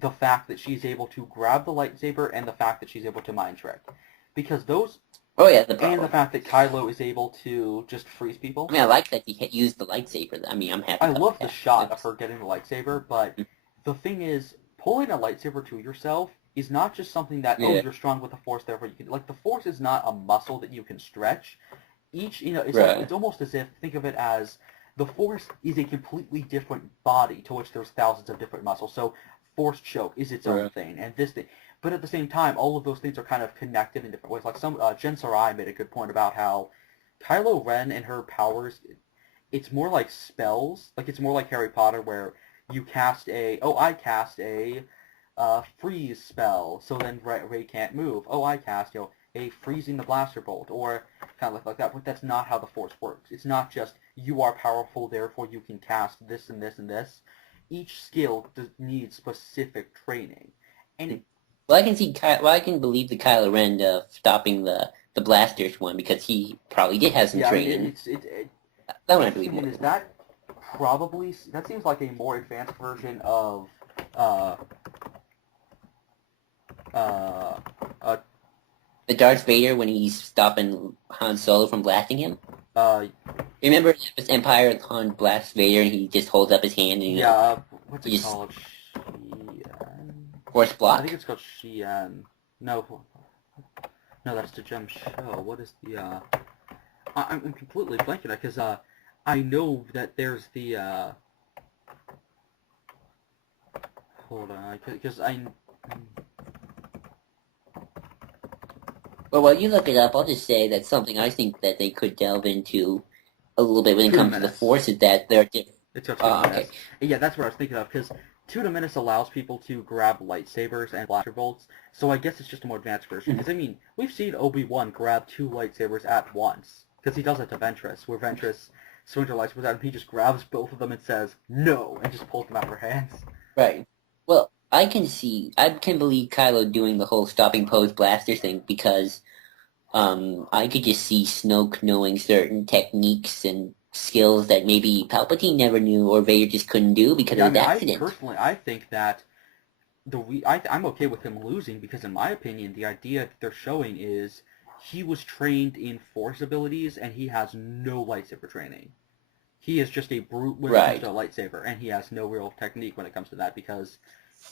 the fact that she's able to grab the lightsaber and the fact that she's able to mind trick. Because those... Oh yeah, the And problem. the fact that Kylo is able to just freeze people. I mean, I like that he used the lightsaber. I mean, I'm happy. I love the that. shot of her getting the lightsaber, but the thing is, pulling a lightsaber to yourself is not just something that, oh, you're strong with the Force, therefore you can... Like, the Force is not a muscle that you can stretch. It's like, it's almost as if, think of it as, the Force is a completely different body to which there's thousands of different muscles. So, Force choke is its own thing, and this thing. But at the same time, all of those things are kind of connected in different ways. Like Jen Sarai made a good point about how Kylo Ren and her powers, it's more like spells. Like, it's more like Harry Potter, where you cast I cast a freeze spell, so then Rey can't move. Oh, I cast, a freezing the blaster bolt, or kind of like that. But that's not how the Force works. It's not just, you are powerful, therefore you can cast this and this and this. Each skill needs specific training. And well, I can believe the Kylo Ren stopping the blasters one, because he probably did have some training. That one I believe. Is that seems like a more advanced version of the Darth Vader when he's stopping Han Solo from blasting him. Remember this Empire Han blasts Vader and he just holds up his hand and what's it called? Force block. I think it's called Xi'an. No, that's the Gem Show. What is the? I'm completely blanking because I know that there's the. Hold on, because I. Well, while you look it up, I'll just say that something I think that they could delve into a little bit when it comes to the Force is that they're different. It's okay. Yeah, that's what I was thinking of, because Tuna Menace allows people to grab lightsabers and blaster bolts, so I guess it's just a more advanced version. Because, I mean, we've seen Obi-Wan grab 2 lightsabers at once, because he does it to Ventress, where Ventress swings her lightsabers out and he just grabs both of them and says, no, and just pulls them out of her hands. Right. Well, I can believe Kylo doing the whole stopping pose blaster thing, because I could just see Snoke knowing certain techniques and skills that maybe Palpatine never knew or Vader just couldn't do because of the accident. I think that I'm okay with him losing, because in my opinion, the idea that they're showing is he was trained in Force abilities and he has no lightsaber training. He is just a brute when it comes to a lightsaber, and he has no real technique when it comes to that, because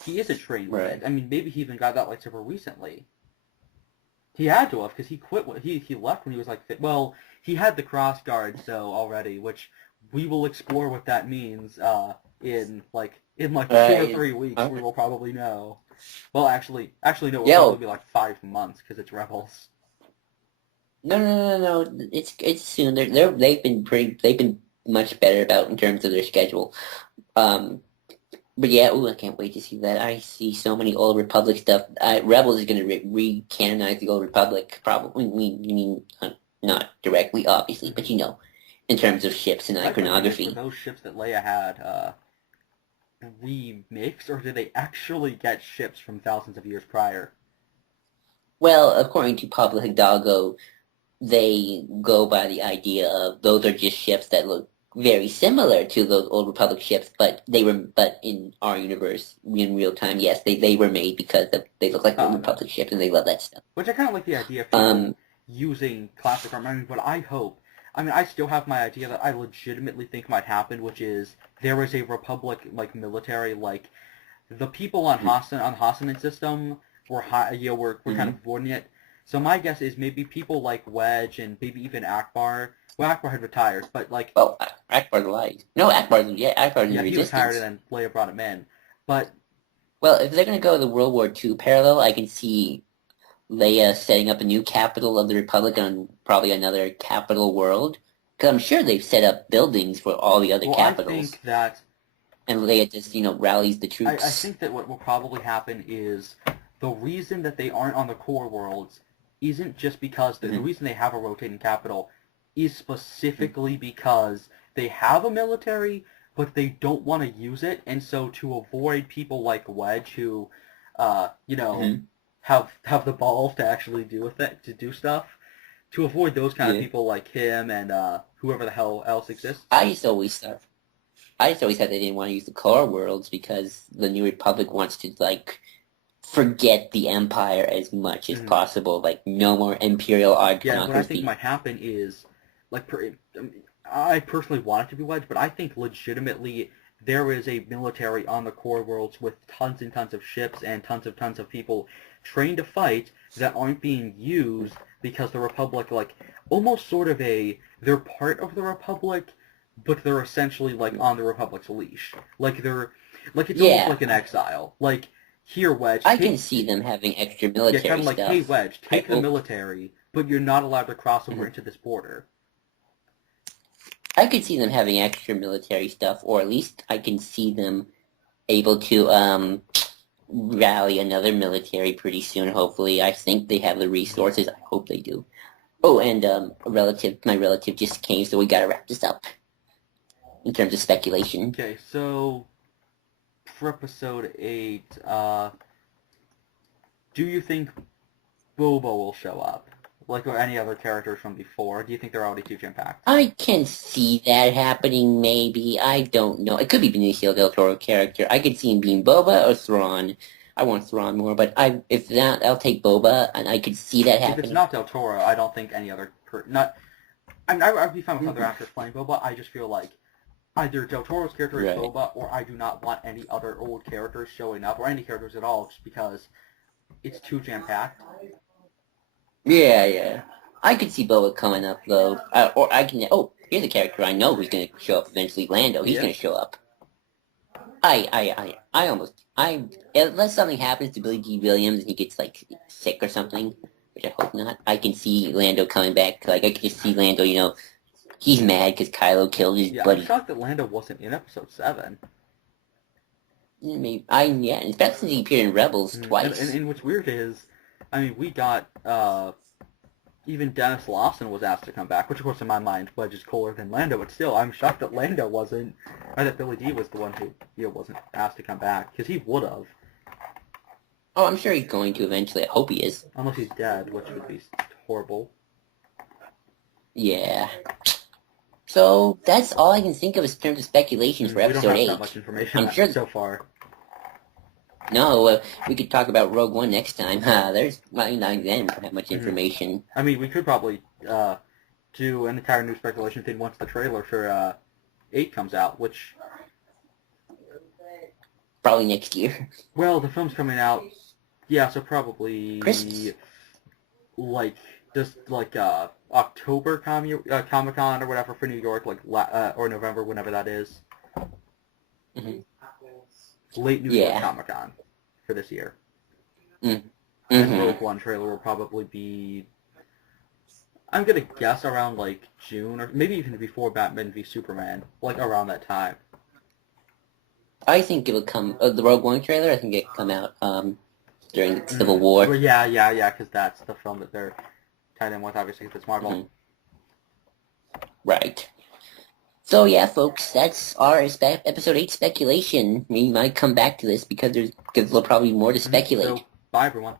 he isn't trained with it. I mean, maybe he even got that lightsaber recently. He had to have, because he quit. He left when he was like, well, he had the cross guard already, which we will explore what that means in 2 or 3 weeks. Okay. We will probably know. Well, actually, no, it will probably be like 5 months because it's Rebels. No. It's soon. They've been much better about in terms of their schedule. But yeah, I can't wait to see that. I see so many Old Republic stuff. Rebels is going to re-canonize the Old Republic, probably. I mean, not directly, obviously, but in terms of ships and iconography. Were those ships that Leia had remixed, or did they actually get ships from thousands of years prior? Well, according to Pablo Hidalgo, they go by the idea of those are just ships that look very similar to those Old Republic ships, but in our universe, in real time, yes, they were made because they look like Old Republic ships, and they love that stuff. Which I kind of like the idea of people using classic armor. I mean, what I hope, I still have my idea that I legitimately think might happen, which is there is a Republic military, the people on Hassanin system were kind of avoiding it. So my guess is maybe people like Wedge and maybe even Akbar. Well, Akbar had retired, but well, Akbar's alive. No, Akbar's in Resistance. He retired and then Leia brought him in. But well, if they're going to go the World War II parallel, I can see Leia setting up a new capital of the Republic on probably another capital world. Because I'm sure they've set up buildings for all the other capitals. I think that... And Leia just, rallies the troops. I think that what will probably happen is the reason that they aren't on the core worlds isn't just because the reason they have a rotating capital is specifically because they have a military, but they don't want to use it, and so to avoid people like Wedge who, have the balls to actually do stuff, to avoid those kind of Yeah. people like him and whoever the hell else exists. I just always thought they didn't want to use the core worlds because the New Republic wants to like forget the Empire as much as possible. Like no more Imperial Yeah, what I think iconography. might happen is, like, I personally want it to be Wedge, but I think legitimately there is a military on the core worlds with tons and tons of ships and tons of people trained to fight that aren't being used because the Republic, like, almost sort of they're part of the Republic, but they're essentially, like, on the Republic's leash. Like, it's almost Yeah, like an exile. Like, here, Wedge, I can see them having extra yeah, kind military of like, hey, stuff. Wedge, I take the hope. military, but you're not allowed to cross over into this border. I could see them having extra military stuff, or at least I can see them able to rally another military pretty soon. Hopefully, I think they have the resources. I hope they do. Oh, and my relative just came, so we gotta wrap this up in terms of speculation. Okay, so for episode 8, do you think Boba will show up? Like or any other characters from before? Do you think they're already too jam-packed? I can see that happening, maybe. I don't know. It could be Benicio del Toro character. I could see him being Boba or Thrawn. I want Thrawn more, but if not, I'll take Boba, and I could see that If it's happening. not Del Toro, I don't think any other... I'd be fine with other actors playing Boba. I just feel like either Del Toro's character is Right. Boba, or I do not want any other old characters showing up, or any characters at all, just because it's too jam-packed. Yeah. I could see Boba coming up, though. Or I can... Oh, here's a character I know who's going to show up eventually. Lando. He's Yeah. going to show up. Unless something happens to Billy D. Williams and he gets, like, sick or something, which I hope not, I can see Lando coming back. Like, I can just see Lando, he's mad because Kylo killed his Yeah, buddy. I'm shocked that Lando wasn't in episode 7. Maybe, and especially since he appeared in Rebels twice. And what's weird is, I mean, we got, even Dennis Lawson was asked to come back, which of course in my mind Wedge is cooler than Lando, but still, I'm shocked that Lando wasn't, or that Billy D was the one who, wasn't asked to come back, because he would have. Oh, I'm sure he's going to eventually. I hope he is. Unless he's dead, which would be horrible. Yeah. So, that's all I can think of in terms of speculation for episode 8. We don't have that much information I'm sure so far. No, we could talk about Rogue One next time. There's not then we don't have much information. I mean, we could probably do an entire new speculation thing once the trailer for 8 comes out, which... Probably next year. Well, the film's coming out, yeah, so probably... Christmas. October Comic-Con or whatever for New York, or November, whenever that is. Mm-hmm. Late New York Comic-Con for this year. And Rogue One trailer will probably be, I'm going to guess around, like, June, or maybe even before Batman v Superman, like, around that time. I think it'll come, the Rogue One trailer, I think it'll come out during Civil War. Well, yeah, because that's the film that they're tied in with, obviously, because it's Marvel. Right. So yeah, folks, that's our episode 8 speculation. We might come back to this because there's probably more to speculate. So, bye, everyone.